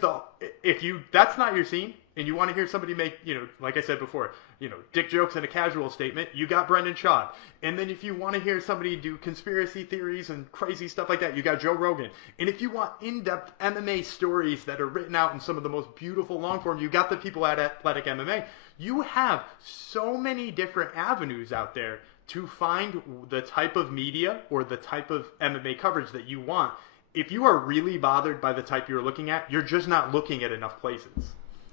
that's not your scene. and you want to hear somebody make, like I said before, dick jokes and a casual statement, you got Brendan Schaub. And then if you want to hear somebody do conspiracy theories and crazy stuff like that, you got Joe Rogan. And if you want in-depth MMA stories that are written out in some of the most beautiful long form, you got the people at Athletic MMA. You have so many different avenues out there to find the type of media or the type of MMA coverage that you want. If you are really bothered by the type you're looking at, you're just not looking at enough places.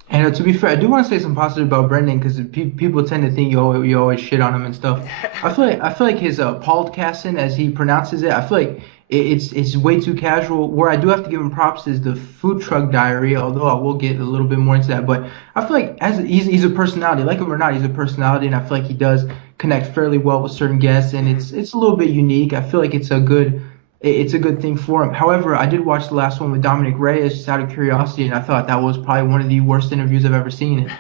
And to be fair, I do want to say something positive about Brendan because people tend to think you always shit on him and stuff. I feel like his podcasting, as he pronounces it, I feel like it's way too casual. Where I do have to give him props is the food truck diary, although I will get a little bit more into that. But I feel like as he's a personality, like him or not, he's a personality, and I feel like he does connect fairly well with certain guests, and it's a little bit unique. I feel like it's a good thing for him. However, I did watch the last one with Dominic Reyes just out of curiosity, and I thought that was probably one of the worst interviews I've ever seen.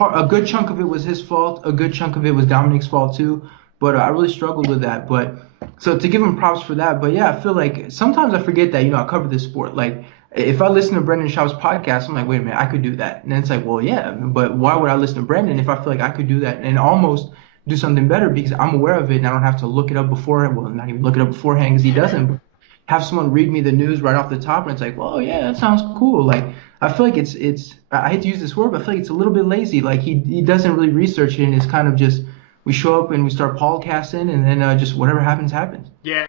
A good chunk of it was his fault. A good chunk of it was Dominic's fault too. But I really struggled with that. But so to give him props for that. But yeah, I feel like sometimes I forget that, I cover this sport. Like if I listen to Brendan Schaub's podcast, I'm like, wait a minute, I could do that. And then it's like, well, yeah, but why would I listen to Brendan if I feel like I could do that and almost do something better because I'm aware of it and I don't have to look it up beforehand. Well, not even look it up beforehand because he doesn't. But have someone read me the news right off the top, and it's like, well, yeah, that sounds cool. Like, I feel like it's I hate to use this word, but I feel like it's a little bit lazy. Like, he doesn't really research it, and it's kind of just, we show up and we start podcasting, and then just whatever happens, happens. Yeah.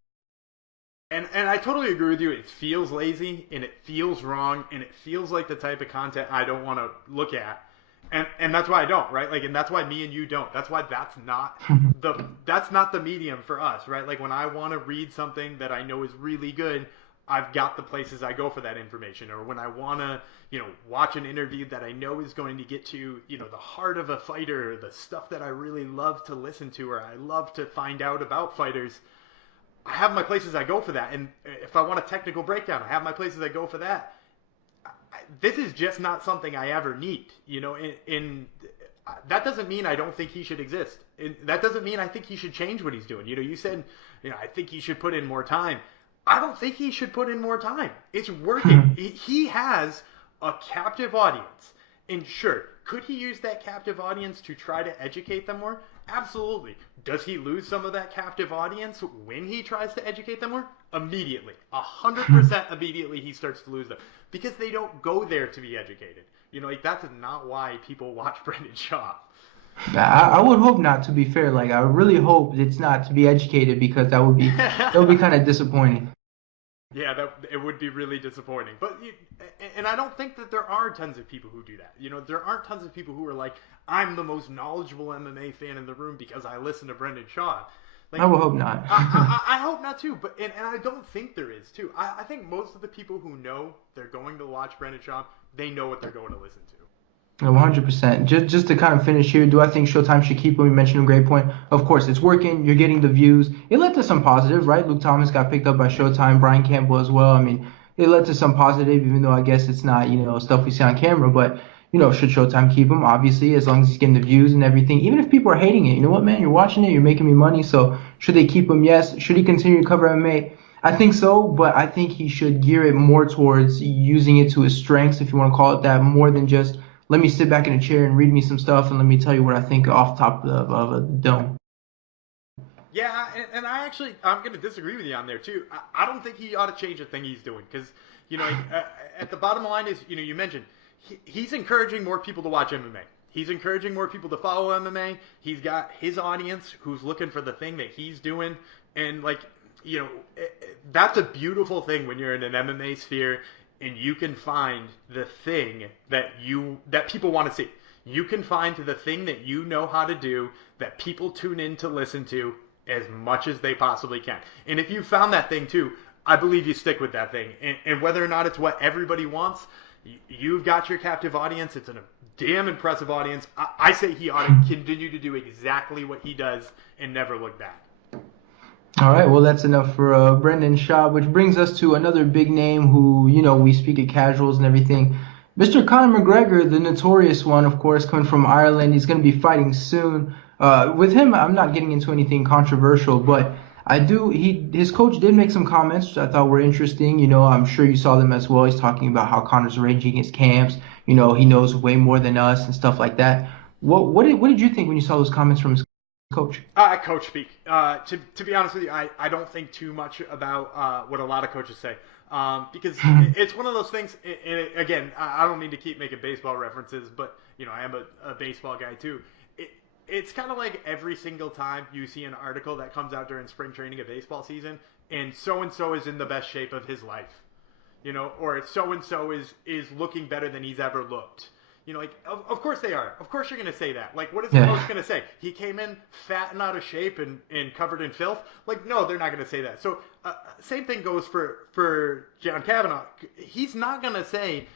And I totally agree with you. It feels lazy, and it feels wrong, and it feels like the type of content I don't want to look at. And that's why I don't, right? Like, and that's why me and you don't. That's why that's not the medium for us, right? Like when I want to read something that I know is really good, I've got the places I go for that information. Or when I want to, watch an interview that I know is going to get to, the heart of a fighter, the stuff that I really love to listen to, or I love to find out about fighters, I have my places I go for that. And if I want a technical breakdown, I have my places I go for that. This is just not something I ever need, that doesn't mean I don't think he should exist. And that doesn't mean I think he should change what he's doing. You said, I think he should put in more time. I don't think he should put in more time. It's working. He has a captive audience. And sure, could he use that captive audience to try to educate them more? Absolutely. Does he lose some of that captive audience when he tries to educate them more? Immediately. 100% immediately he starts to lose them. Because they don't go there to be educated. That's not why people watch Brendan Schaub. I would hope not, to be fair. Like, I really hope it's not to be educated because that would be kind of disappointing. Yeah, it would be really disappointing. And I don't think that there are tons of people who do that. There aren't tons of people who are like, I'm the most knowledgeable MMA fan in the room because I listen to Brendan Schaub. Like, I would hope not. I hope not too, and I don't think there is too. I think most of the people who know they're going to watch Brendan Schaub, they know what they're going to listen to. 100%. Just to kind of finish here, do I think Showtime should keep him? You mentioned a great point. Of course, it's working. You're getting the views. It led to some positive, right? Luke Thomas got picked up by Showtime. Brian Campbell as well. I mean, it led to some positive, even though I guess it's not, stuff we see on camera. But, should Showtime keep him? Obviously, as long as he's getting the views and everything. Even if people are hating it, you know what, man? You're watching it. You're making me money. So should they keep him? Yes. Should he continue to cover MMA? I think so, but I think he should gear it more towards using it to his strengths, if you want to call it that, more than just let me sit back in a chair and read me some stuff and let me tell you what I think off top of a dome. Yeah, and I'm going to disagree with you on there too. I don't think he ought to change the thing he's doing because, at the bottom line is, you mentioned he's encouraging more people to watch MMA. He's encouraging more people to follow MMA. He's got his audience who's looking for the thing that he's doing. And that's a beautiful thing when you're in an MMA sphere and you can find the thing that people want to see. You can find the thing that you know how to do that people tune in to listen to as much as they possibly can. And if you found that thing too, I believe you stick with that thing. And whether or not it's what everybody wants, you've got your captive audience. It's a damn impressive audience. I say he ought to continue to do exactly what he does and never look back. All right, well, that's enough for Brendan Schaub, which brings us to another big name who, we speak at casuals and everything. Mr. Conor McGregor, the notorious one, of course, coming from Ireland. He's going to be fighting soon. With him, I'm not getting into anything controversial, but his coach did make some comments which I thought were interesting. I'm sure you saw them as well. He's talking about how Conor's arranging his camps, he knows way more than us and stuff like that. What did you think when you saw those comments from his coach? Coach speak. To be honest with you, I don't think too much about what a lot of coaches say. Because it's one of those things. Again, I don't mean to keep making baseball references, but I am a baseball guy too. It's kind of like every single time you see an article that comes out during spring training of baseball season, and so is in the best shape of his life, or so and so is looking better than he's ever looked. Like, of course they are. Of course you're going to say that. Like, what is the coach Yeah. going to say? He came in fat and out of shape and covered in filth? Like, no, they're not going to say that. So, same thing goes for John Kavanaugh. He's not going to say,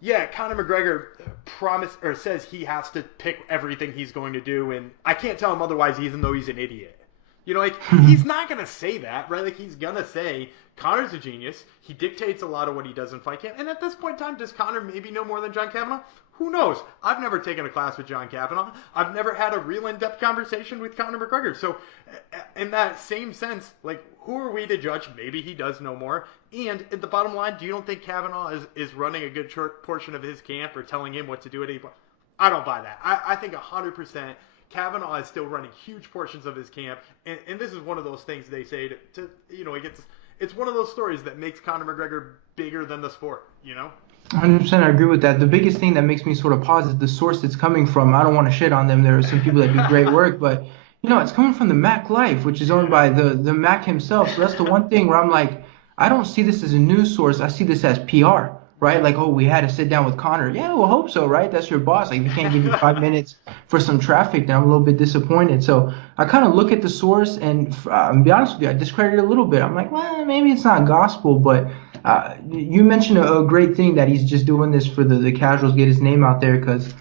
yeah, Conor McGregor promised or says he has to pick everything he's going to do, and I can't tell him otherwise, even though he's an idiot. Like, he's not going to say that, right? Like, he's going to say, Conor's a genius. He dictates a lot of what he does in fight camp. And at this point in time, does Conor maybe know more than John Kavanaugh? Who knows? I've never taken a class with John Kavanaugh. I've never had a real in-depth conversation with Conor McGregor. So, in that same sense, like, who are we to judge? Maybe he does know more. And at the bottom line, do you don't think Kavanaugh is running a good short portion of his camp or telling him what to do at any point? I don't buy that. I think 100% Kavanaugh is still running huge portions of his camp, and this is one of those things they say to it's one of those stories that makes Conor McGregor bigger than the sport. 100%, I agree with that. The biggest thing that makes me sort of pause is the source it's coming from. I don't want to shit on them. There are some people that do great work, but it's coming from the Mac Life, which is owned by the Mac himself. So that's the one thing where I'm like, I don't see this as a news source. I see this as PR, right? Like, oh, we had to sit down with Connor. Yeah, we'll hope so, right? That's your boss. Like, if he can't give you 5 minutes for some traffic, then I'm a little bit disappointed. So I kind of look at the source and, to be honest with you, I discredit it a little bit. I'm like, well, maybe it's not gospel, but you mentioned a great thing that he's just doing this for the casuals, get his name out there, because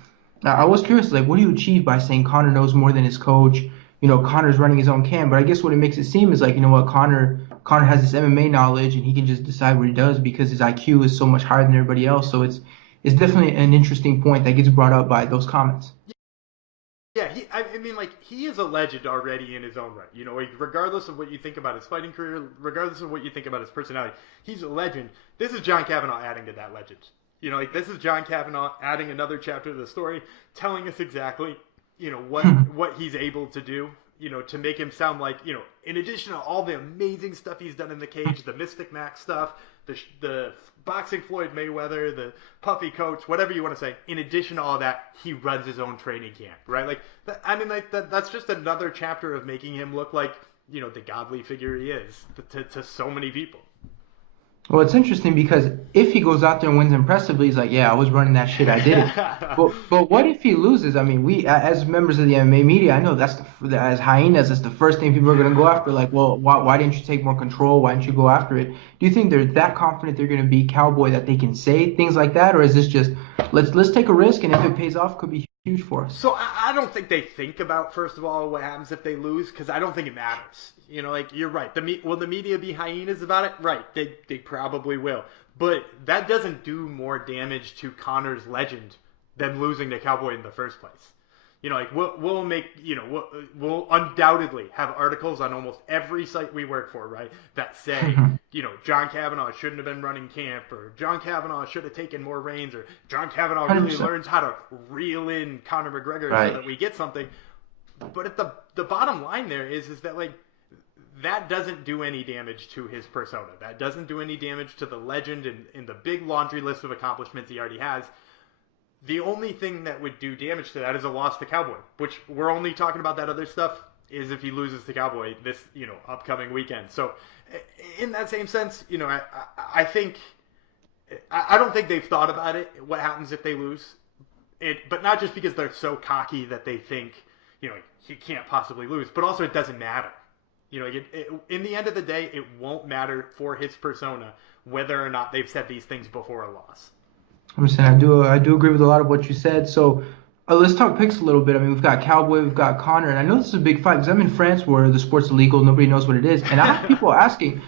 I was curious, like, what do you achieve by saying Connor knows more than his coach? Connor's running his own camp, but I guess what it makes it seem is like, you know what, Connor has this MMA knowledge and he can just decide what he does because his IQ is so much higher than everybody else. So it's definitely an interesting point that gets brought up by those comments. Yeah, I mean, like, he is a legend already in his own right. Like, regardless of what you think about his fighting career, regardless of what you think about his personality, he's a legend. This is John Kavanaugh adding to that legend. Like, this is John Kavanaugh adding another chapter to the story, telling us exactly, what he's able to do, to make him sound like, in addition to all the amazing stuff he's done in the cage, the Mystic Max stuff, the boxing Floyd Mayweather, the puffy coach, whatever you want to say. In addition to all that, he runs his own training camp, right? Like, that's just another chapter of making him look like, the godly figure he is to so many people. Well, it's interesting because if he goes out there and wins impressively, he's like, yeah, I was running that shit, I did it. But what if he loses? I mean, we as members of the MMA media, I know as hyenas, that's the first thing people are going to go after. Like, well, why didn't you take more control? Why didn't you go after it? Do you think they're that confident they're going to be Cowboy that they can say things like that, or is this just let's take a risk and if it pays off, could be huge for us? So I don't think they think about, first of all, what happens if they lose, because I don't think it matters. Like, you're right. Will the media be hyenas about it? Right. They probably will. But that doesn't do more damage to Conor's legend than losing to Cowboy in the first place. Like, we'll make, we'll undoubtedly have articles on almost every site we work for, right, that say, John Kavanaugh shouldn't have been running camp, or John Kavanaugh should have taken more reins, or John Kavanaugh really 100%. learns how to reel in Conor McGregor so Right. that we get something. But at the bottom line there is that, like, that doesn't do any damage to his persona. That doesn't do any damage to the legend and the big laundry list of accomplishments he already has. The only thing that would do damage to that is a loss to Cowboy, which we're only talking about that other stuff is if he loses to Cowboy this, upcoming weekend. So in that same sense, I think, I don't think they've thought about it, what happens if they lose. But not just because they're so cocky that they think, he can't possibly lose, but also it doesn't matter. In the end of the day, it won't matter for his persona whether or not they've said these things before a loss. I'm saying I do agree with a lot of what you said. So let's talk picks a little bit. I mean, we've got Cowboy, we've got Connor, and I know this is a big fight because I'm in France where the sport's illegal, nobody knows what it is, and I have people asking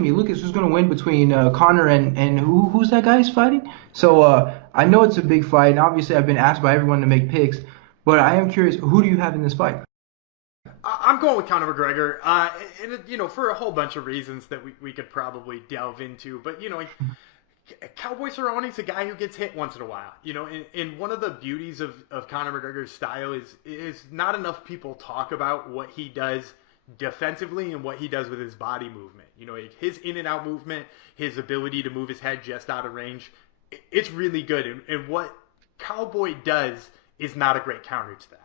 me, Lucas, who's going to win between Connor and who's that guy he's fighting? So I know it's a big fight, and obviously I've been asked by everyone to make picks, but I am curious, who do you have in this fight? I'm going with Conor McGregor, and for a whole bunch of reasons that we could probably delve into. But Cowboy Cerrone's a guy who gets hit once in a while, and one of the beauties of Conor McGregor's style is not enough people talk about what he does defensively and what he does with his body movement. Like his in and out movement, his ability to move his head just out of range, it's really good. And what Cowboy does is not a great counter to that.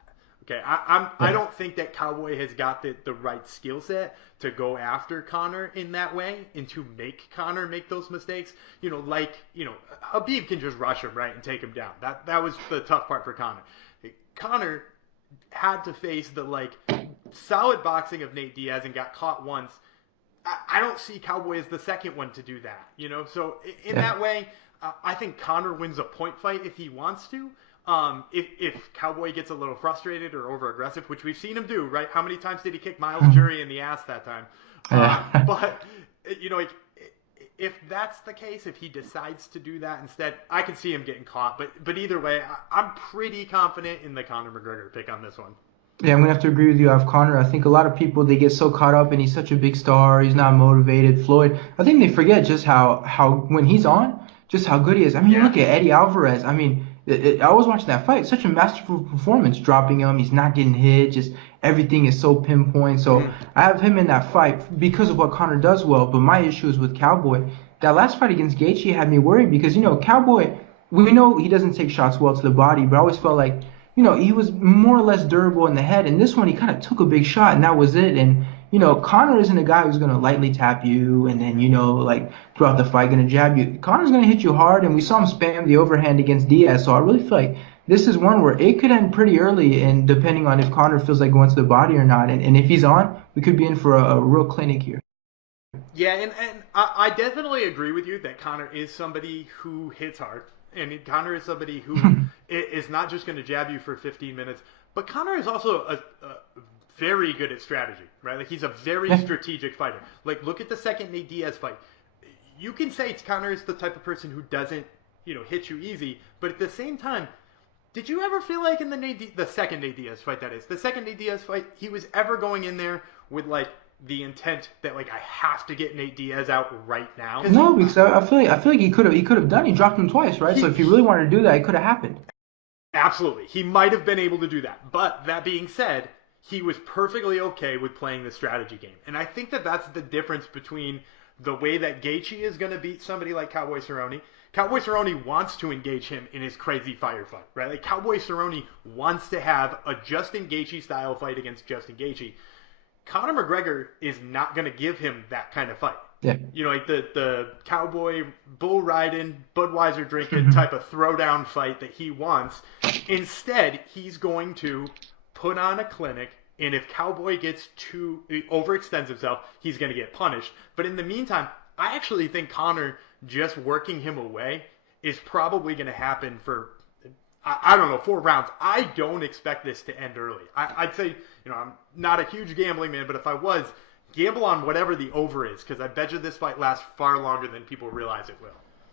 Okay, I don't think that Cowboy has got the right skill set to go after Conor in that way and to make Conor make those mistakes. Habib can just rush him, right, and take him down. That was the tough part for Conor. Conor had to face the solid boxing of Nate Diaz and got caught once. I don't see Cowboy as the second one to do that. So in that way, I think Conor wins a point fight if he wants to. If Cowboy gets a little frustrated or over aggressive, which we've seen him do, right? How many times did he kick Miles Jury in the ass that time? But if that's the case, if he decides to do that instead, I can see him getting caught. But either way, I'm pretty confident in the Conor McGregor pick on this one. Yeah, I'm gonna have to agree with you. I have Conor. I think a lot of people, they get so caught up and he's such a big star. He's not motivated. Floyd, I think they forget just how when he's on, just how good he is. I mean, you look at Eddie Alvarez. I mean, I was watching that fight. Such a masterful performance, dropping him. He's not getting hit. Just everything is so pinpoint. So I have him in that fight because of what Conor does well. But my issue is with Cowboy. That last fight against Gaethje had me worried because Cowboy, we know he doesn't take shots well to the body, but I always felt like he was more or less durable in the head. And this one, he kind of took a big shot, and that was it. And Conor isn't a guy who's going to lightly tap you and then, throughout the fight going to jab you. Conor's going to hit you hard, and we saw him spam the overhand against Diaz. So I really feel like this is one where it could end pretty early, and depending on if Conor feels like going to the body or not. And if he's on, we could be in for a real clinic here. Yeah, and I definitely agree with you that Conor is somebody who hits hard. And Conor is somebody who is not just going to jab you for 15 minutes, but Conor is also a very good at strategy, right? Like he's a very strategic fighter. Like look at the second Nate Diaz fight. You can say Conor is the type of person who doesn't, hit you easy, but at the same time, did you ever feel like in the second Nate Diaz fight, that is, the second Nate Diaz fight, he was ever going in there with the intent that I have to get Nate Diaz out right now? No, because I feel like he could have done. He dropped him twice, right? So if he really wanted to do that, it could have happened. Absolutely, he might have been able to do that. But that being said, he was perfectly okay with playing the strategy game, and I think that that's the difference between the way that Gaethje is going to beat somebody like Cowboy Cerrone. Cowboy Cerrone wants to engage him in his crazy firefight, right? Like Cowboy Cerrone wants to have a Justin Gaethje style fight against Justin Gaethje. Conor McGregor is not going to give him that kind of fight. Yeah. The cowboy bull riding, Budweiser drinking type of throwdown fight that he wants. Instead, he's going to put on a clinic, and if Cowboy gets too overextends himself, he's going to get punished. But in the meantime, I actually think Conor just working him away is probably going to happen for, I don't know, 4 rounds. I don't expect this to end early. I'd say, I'm not a huge gambling man, but if I was, gamble on whatever the over is, because I bet you this fight lasts far longer than people realize it will.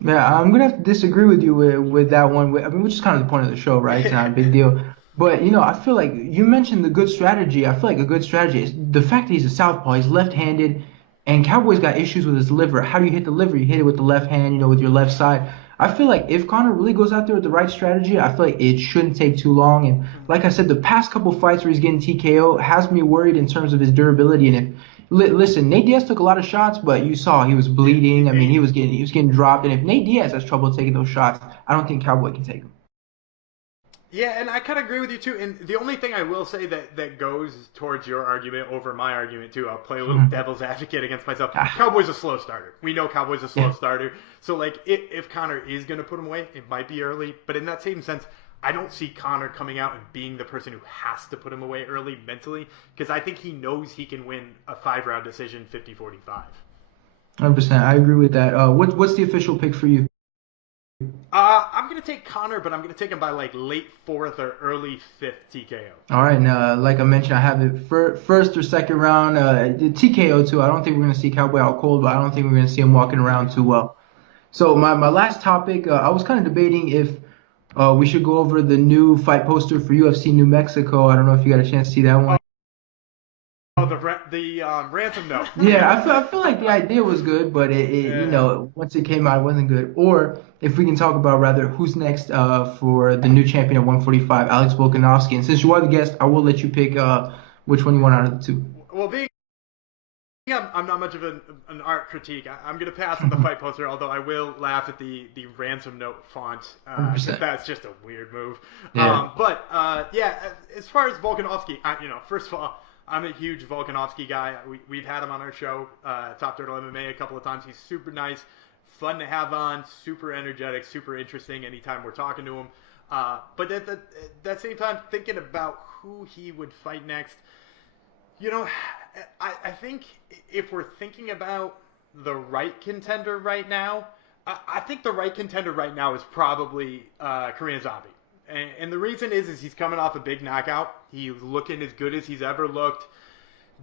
Yeah, I'm gonna have to disagree with you with that one. I mean, which is kind of the point of the show, right? It's not a big deal. But I feel like you mentioned the good strategy. I feel like a good strategy is the fact that he's a southpaw, he's left-handed, and Cowboy's got issues with his liver. How do you hit the liver? You hit it with the left hand, with your left side. I feel like if Conor really goes out there with the right strategy, I feel like it shouldn't take too long. And like I said, the past couple fights where he's getting TKO has me worried in terms of his durability. And if listen, Nate Diaz took a lot of shots, but you saw he was bleeding. I mean, he was getting dropped. And if Nate Diaz has trouble taking those shots, I don't think Cowboy can take them. Yeah, and I kind of agree with you too. And the only thing I will say that goes towards your argument over my argument too, I'll play a little devil's advocate against myself. Cowboy's a slow starter. We know Cowboy's a slow starter. So if Conor is going to put him away, it might be early. But in that same sense, I don't see Conor coming out and being the person who has to put him away early mentally, because I think he knows he can win a 5-round decision 50-45. 100%. I agree with that. What's the official pick for you? I'm going to take Conor, but I'm going to take him by late 4th or early 5th TKO. All right, and like I mentioned, I have it first or second round TKO too. I don't think we're going to see Cowboy out cold, but I don't think we're going to see him walking around too well. So my last topic, I was kind of debating if we should go over the new fight poster for UFC New Mexico. I don't know if you got a chance to see that one. Oh, the ransom note. Yeah, I feel like the idea was good, but Yeah. once it came out, it wasn't good. Or if we can talk about rather who's next for the new champion at 145, Alex Volkanovski. And since you are the guest, I will let you pick which one you want out of the two. Well, being I'm not much of an art critique. I'm going to pass on the fight poster, although I will laugh at the ransom note font because 100%. that's just a weird move. Yeah. Yeah, as far as Volkanovski, first of all, I'm a huge Volkanovski guy. We've had him on our show, Top Turtle MMA, a couple of times. He's super nice, fun to have on, super energetic, super interesting anytime we're talking to him. But at that same time, thinking about who he would fight next, you know, I think if we're thinking about the right contender right now, I think the right contender right now is probably Korean Zombie. And the reason is he's coming off a big knockout. He's looking as good as he's ever looked.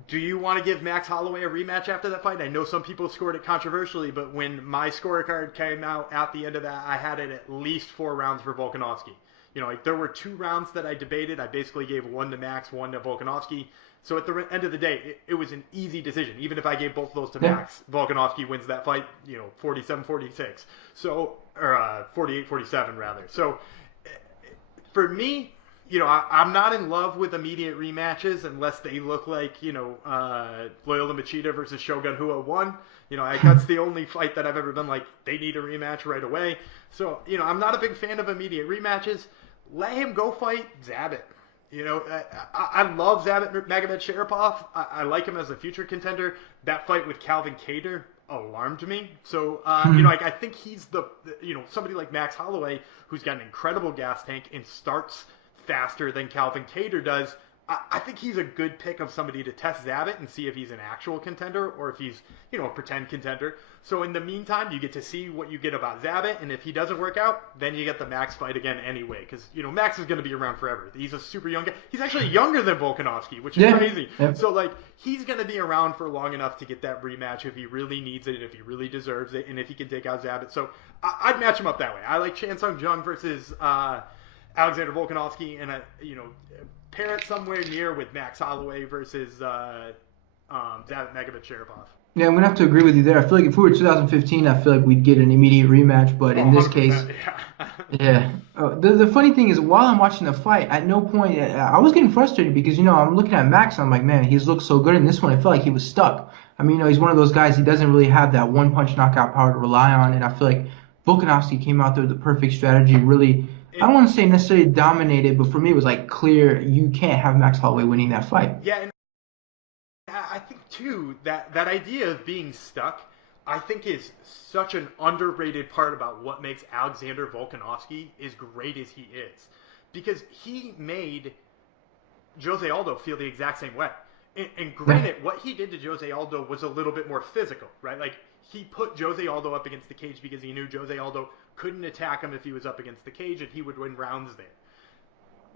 Do you want to give Max Holloway a rematch after that fight? I know some people scored it controversially, but when my scorecard came out at the end of that, I had it at least 4 rounds for Volkanovski. Like there were 2 rounds that I debated. I basically gave 1 to Max, 1 to Volkanovski. So at the end of the day, it was an easy decision. Even if I gave both of those to Yeah. Max, Volkanovski wins that fight, 47-46. So, or 48-47 rather. So for me, I'm not in love with immediate rematches unless they look like, Loyola Machida versus Shogun Rua 1. That's the only fight that I've ever been like, they need a rematch right away. So, I'm not a big fan of immediate rematches. Let him go fight Zabit. I love Zabit Magomedsharipov. I like him as a future contender. That fight with Calvin Kattar alarmed me. So, I think he's somebody like Max Holloway, who's got an incredible gas tank and starts faster than Calvin Kattar does. I think he's a good pick of somebody to test Zabit and see if he's an actual contender or if he's, a pretend contender. So in the meantime, you get to see what you get about Zabit, and if he doesn't work out, then you get the Max fight again anyway, because, Max is going to be around forever. He's a super young guy. He's actually younger than Volkanovski, which is crazy. Yeah. So, he's going to be around for long enough to get that rematch if he really needs it, if he really deserves it, and if he can take out Zabit. So I'd match him up that way. I like Chan Sung Jung versus Alexander Volkanovski, and pair it somewhere near with Max Holloway versus Zabit Magomedsharipov. Yeah, I'm gonna have to agree with you there. I feel like if we were 2015, I feel like we'd get an immediate rematch. But in this case, Yeah. yeah. The funny thing is, while I'm watching the fight, at no point I was getting frustrated because I'm looking at Max. And I'm like, man, he's looked so good in this one. I felt like he was stuck. I mean, he's one of those guys. He doesn't really have that one punch knockout power to rely on. And I feel like Volkanovski came out there with the perfect strategy. Really, I don't want to say necessarily dominated, but for me, it was like clear you can't have Max Holloway winning that fight. Yeah, and I think too that idea of being stuck, I think is such an underrated part about what makes Alexander Volkanovski as great as he is, because he made Jose Aldo feel the exact same way. And granted, what he did to Jose Aldo was a little bit more physical, right? Like he put Jose Aldo up against the cage because he knew Jose Aldo couldn't attack him if he was up against the cage, and he would win rounds there.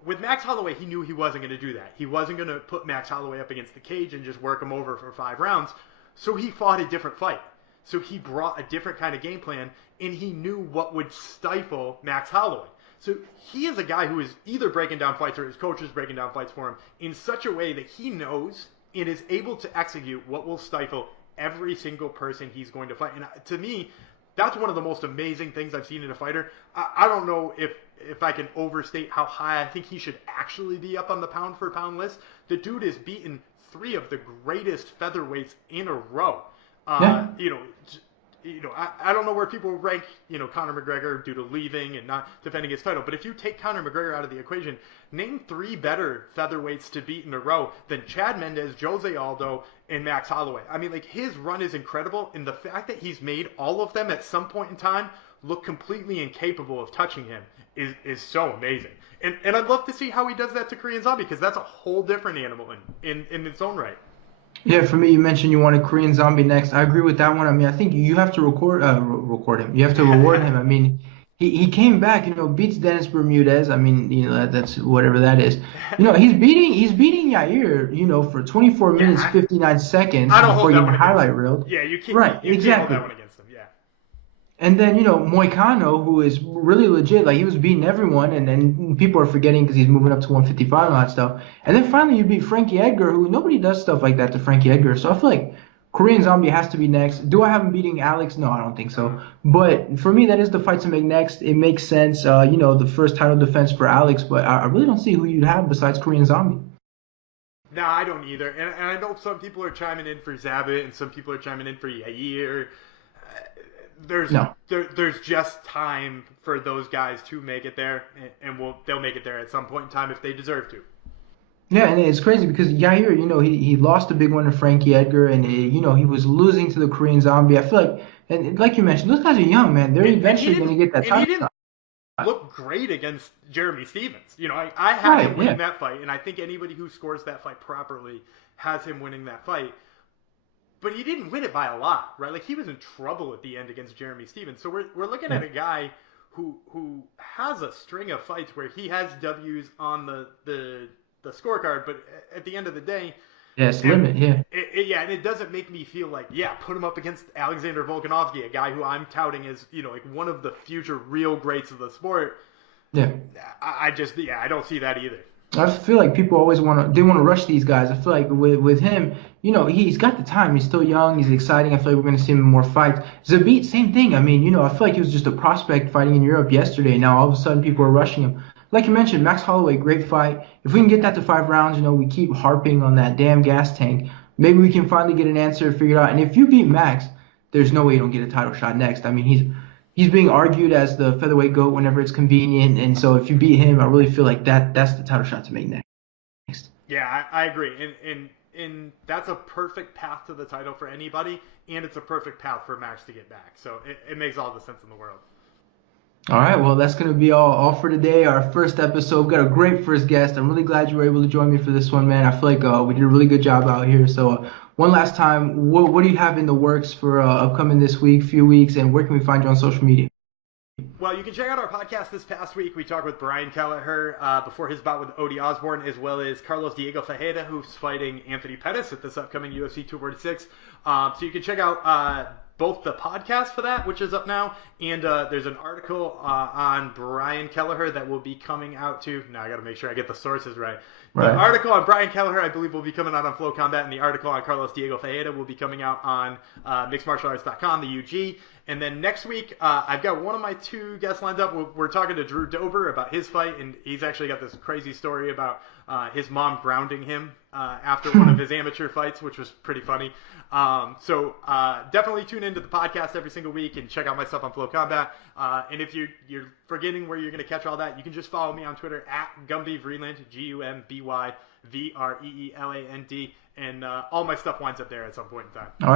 With Max Holloway, he knew he wasn't going to do that. He wasn't going to put Max Holloway up against the cage and just work him over for 5 rounds. So he fought a different fight. So he brought a different kind of game plan, and he knew what would stifle Max Holloway. So he is a guy who is either breaking down fights or his coach is breaking down fights for him in such a way that he knows and is able to execute what will stifle every single person he's going to fight. And to me, that's one of the most amazing things I've seen in a fighter. I don't know if I can overstate how high I think he should actually be up on the pound for pound list. The dude has beaten 3 of the greatest featherweights in a row. Yeah. I don't know where people rank, Conor McGregor due to leaving and not defending his title. But if you take Conor McGregor out of the equation, name 3 better featherweights to beat in a row than Chad Mendes, Jose Aldo, and Max Holloway. I mean, his run is incredible, and the fact that he's made all of them at some point in time look completely incapable of touching him is so amazing. And I'd love to see how he does that to Korean Zombie, because that's a whole different animal in its own right. Yeah, for me, you mentioned you wanted Korean Zombie next. I agree with that one. I mean, I think you have to record him. You have to reward him. I mean, he came back, beats Dennis Bermudez. I mean, that's whatever that is. He's beating Yair, for 24 minutes, 59 seconds I don't before hold that getting one against highlight him. reeled. Yeah, you can't. Right, You exactly. can't hold that one against him. Yeah. And then, Moicano, who is really legit, like he was beating everyone, and then people are forgetting because he's moving up to 155 and all that stuff. And then finally you beat Frankie Edgar, who nobody does stuff like that to Frankie Edgar. So I feel like Korean Zombie has to be next. Do I have him beating Alex? No, I don't think so. But for me, that is the fight to make next. It makes sense, the first title defense for Alex, but I really don't see who you'd have besides Korean Zombie. No, I don't either. And I know some people are chiming in for Zabit and some people are chiming in for Yair. There's No. there's just time for those guys to make it there, and they'll make it there at some point in time if they deserve to. Yeah, and it's crazy because Yair, he lost a big one to Frankie Edgar, and he was losing to the Korean Zombie. I feel like, and like you mentioned, those guys are young, man. They're And he eventually going didn't to get that and he title didn't shot. look great against Jeremy Stevens. I had him Right? winning Yeah. that fight, and I think anybody who scores that fight properly has him winning that fight. But he didn't win it by a lot, right? Like he was in trouble at the end against Jeremy Stevens. So we're looking at Yeah. a guy who has a string of fights where he has W's on the scorecard, but at the end of the day, Yes. it, Limit. Yeah. yeah, and it doesn't make me feel like, yeah, put him up against Alexander Volkanovski, a guy who I'm touting as, like one of the future real greats of the sport. Yeah. I just, yeah, I don't see that either. I feel like people always want to rush these guys. I feel like with him, he's got the time. He's still young. He's exciting. I feel like we're going to see him in more fights. Zabit, same thing. I mean, I feel like he was just a prospect fighting in Europe yesterday. Now all of a sudden people are rushing him. Like you mentioned, Max Holloway, great fight. If we can get that to 5 rounds, we keep harping on that damn gas tank. Maybe we can finally get an answer figured out. And if you beat Max, there's no way you don't get a title shot next. I mean, he's being argued as the featherweight GOAT whenever it's convenient. And so if you beat him, I really feel like that's the title shot to make next. Yeah, I agree. And that's a perfect path to the title for anybody, and it's a perfect path for Max to get back. So it makes all the sense in the world. All right, well, that's going to be all for today. Our first episode. We've got a great first guest. I'm really glad you were able to join me for this one, man. I feel like we did a really good job out here. So, one last time, what do you have in the works for upcoming this week, few weeks, and where can we find you on social media? Well, you can check out our podcast this past week. We talked with Brian Kelleher before his bout with Odie Osborne, as well as Carlos Diego Fajeda, who's fighting Anthony Pettis at this upcoming UFC 246. So you can check out both the podcast for that, which is up now, and there's an article on Brian Kelleher that will be coming out too. Now I got to make sure I get the sources right. The Right. article on Brian Kelleher, I believe, will be coming out on Flow Combat, and the article on Carlos Diego Fajeda will be coming out on mixedmartialarts.com, the UG. And then next week, I've got one of my two guests lined up. We're talking to Drew Dober about his fight, and he's actually got this crazy story about his mom grounding him after one of his amateur fights, which was pretty funny. So definitely tune into the podcast every single week and check out my stuff on Flow Combat. And if you're forgetting where you're going to catch all that, you can just follow me on Twitter at Gumby Vreeland, GUMBYVREELAND, and all my stuff winds up there at some point in time. All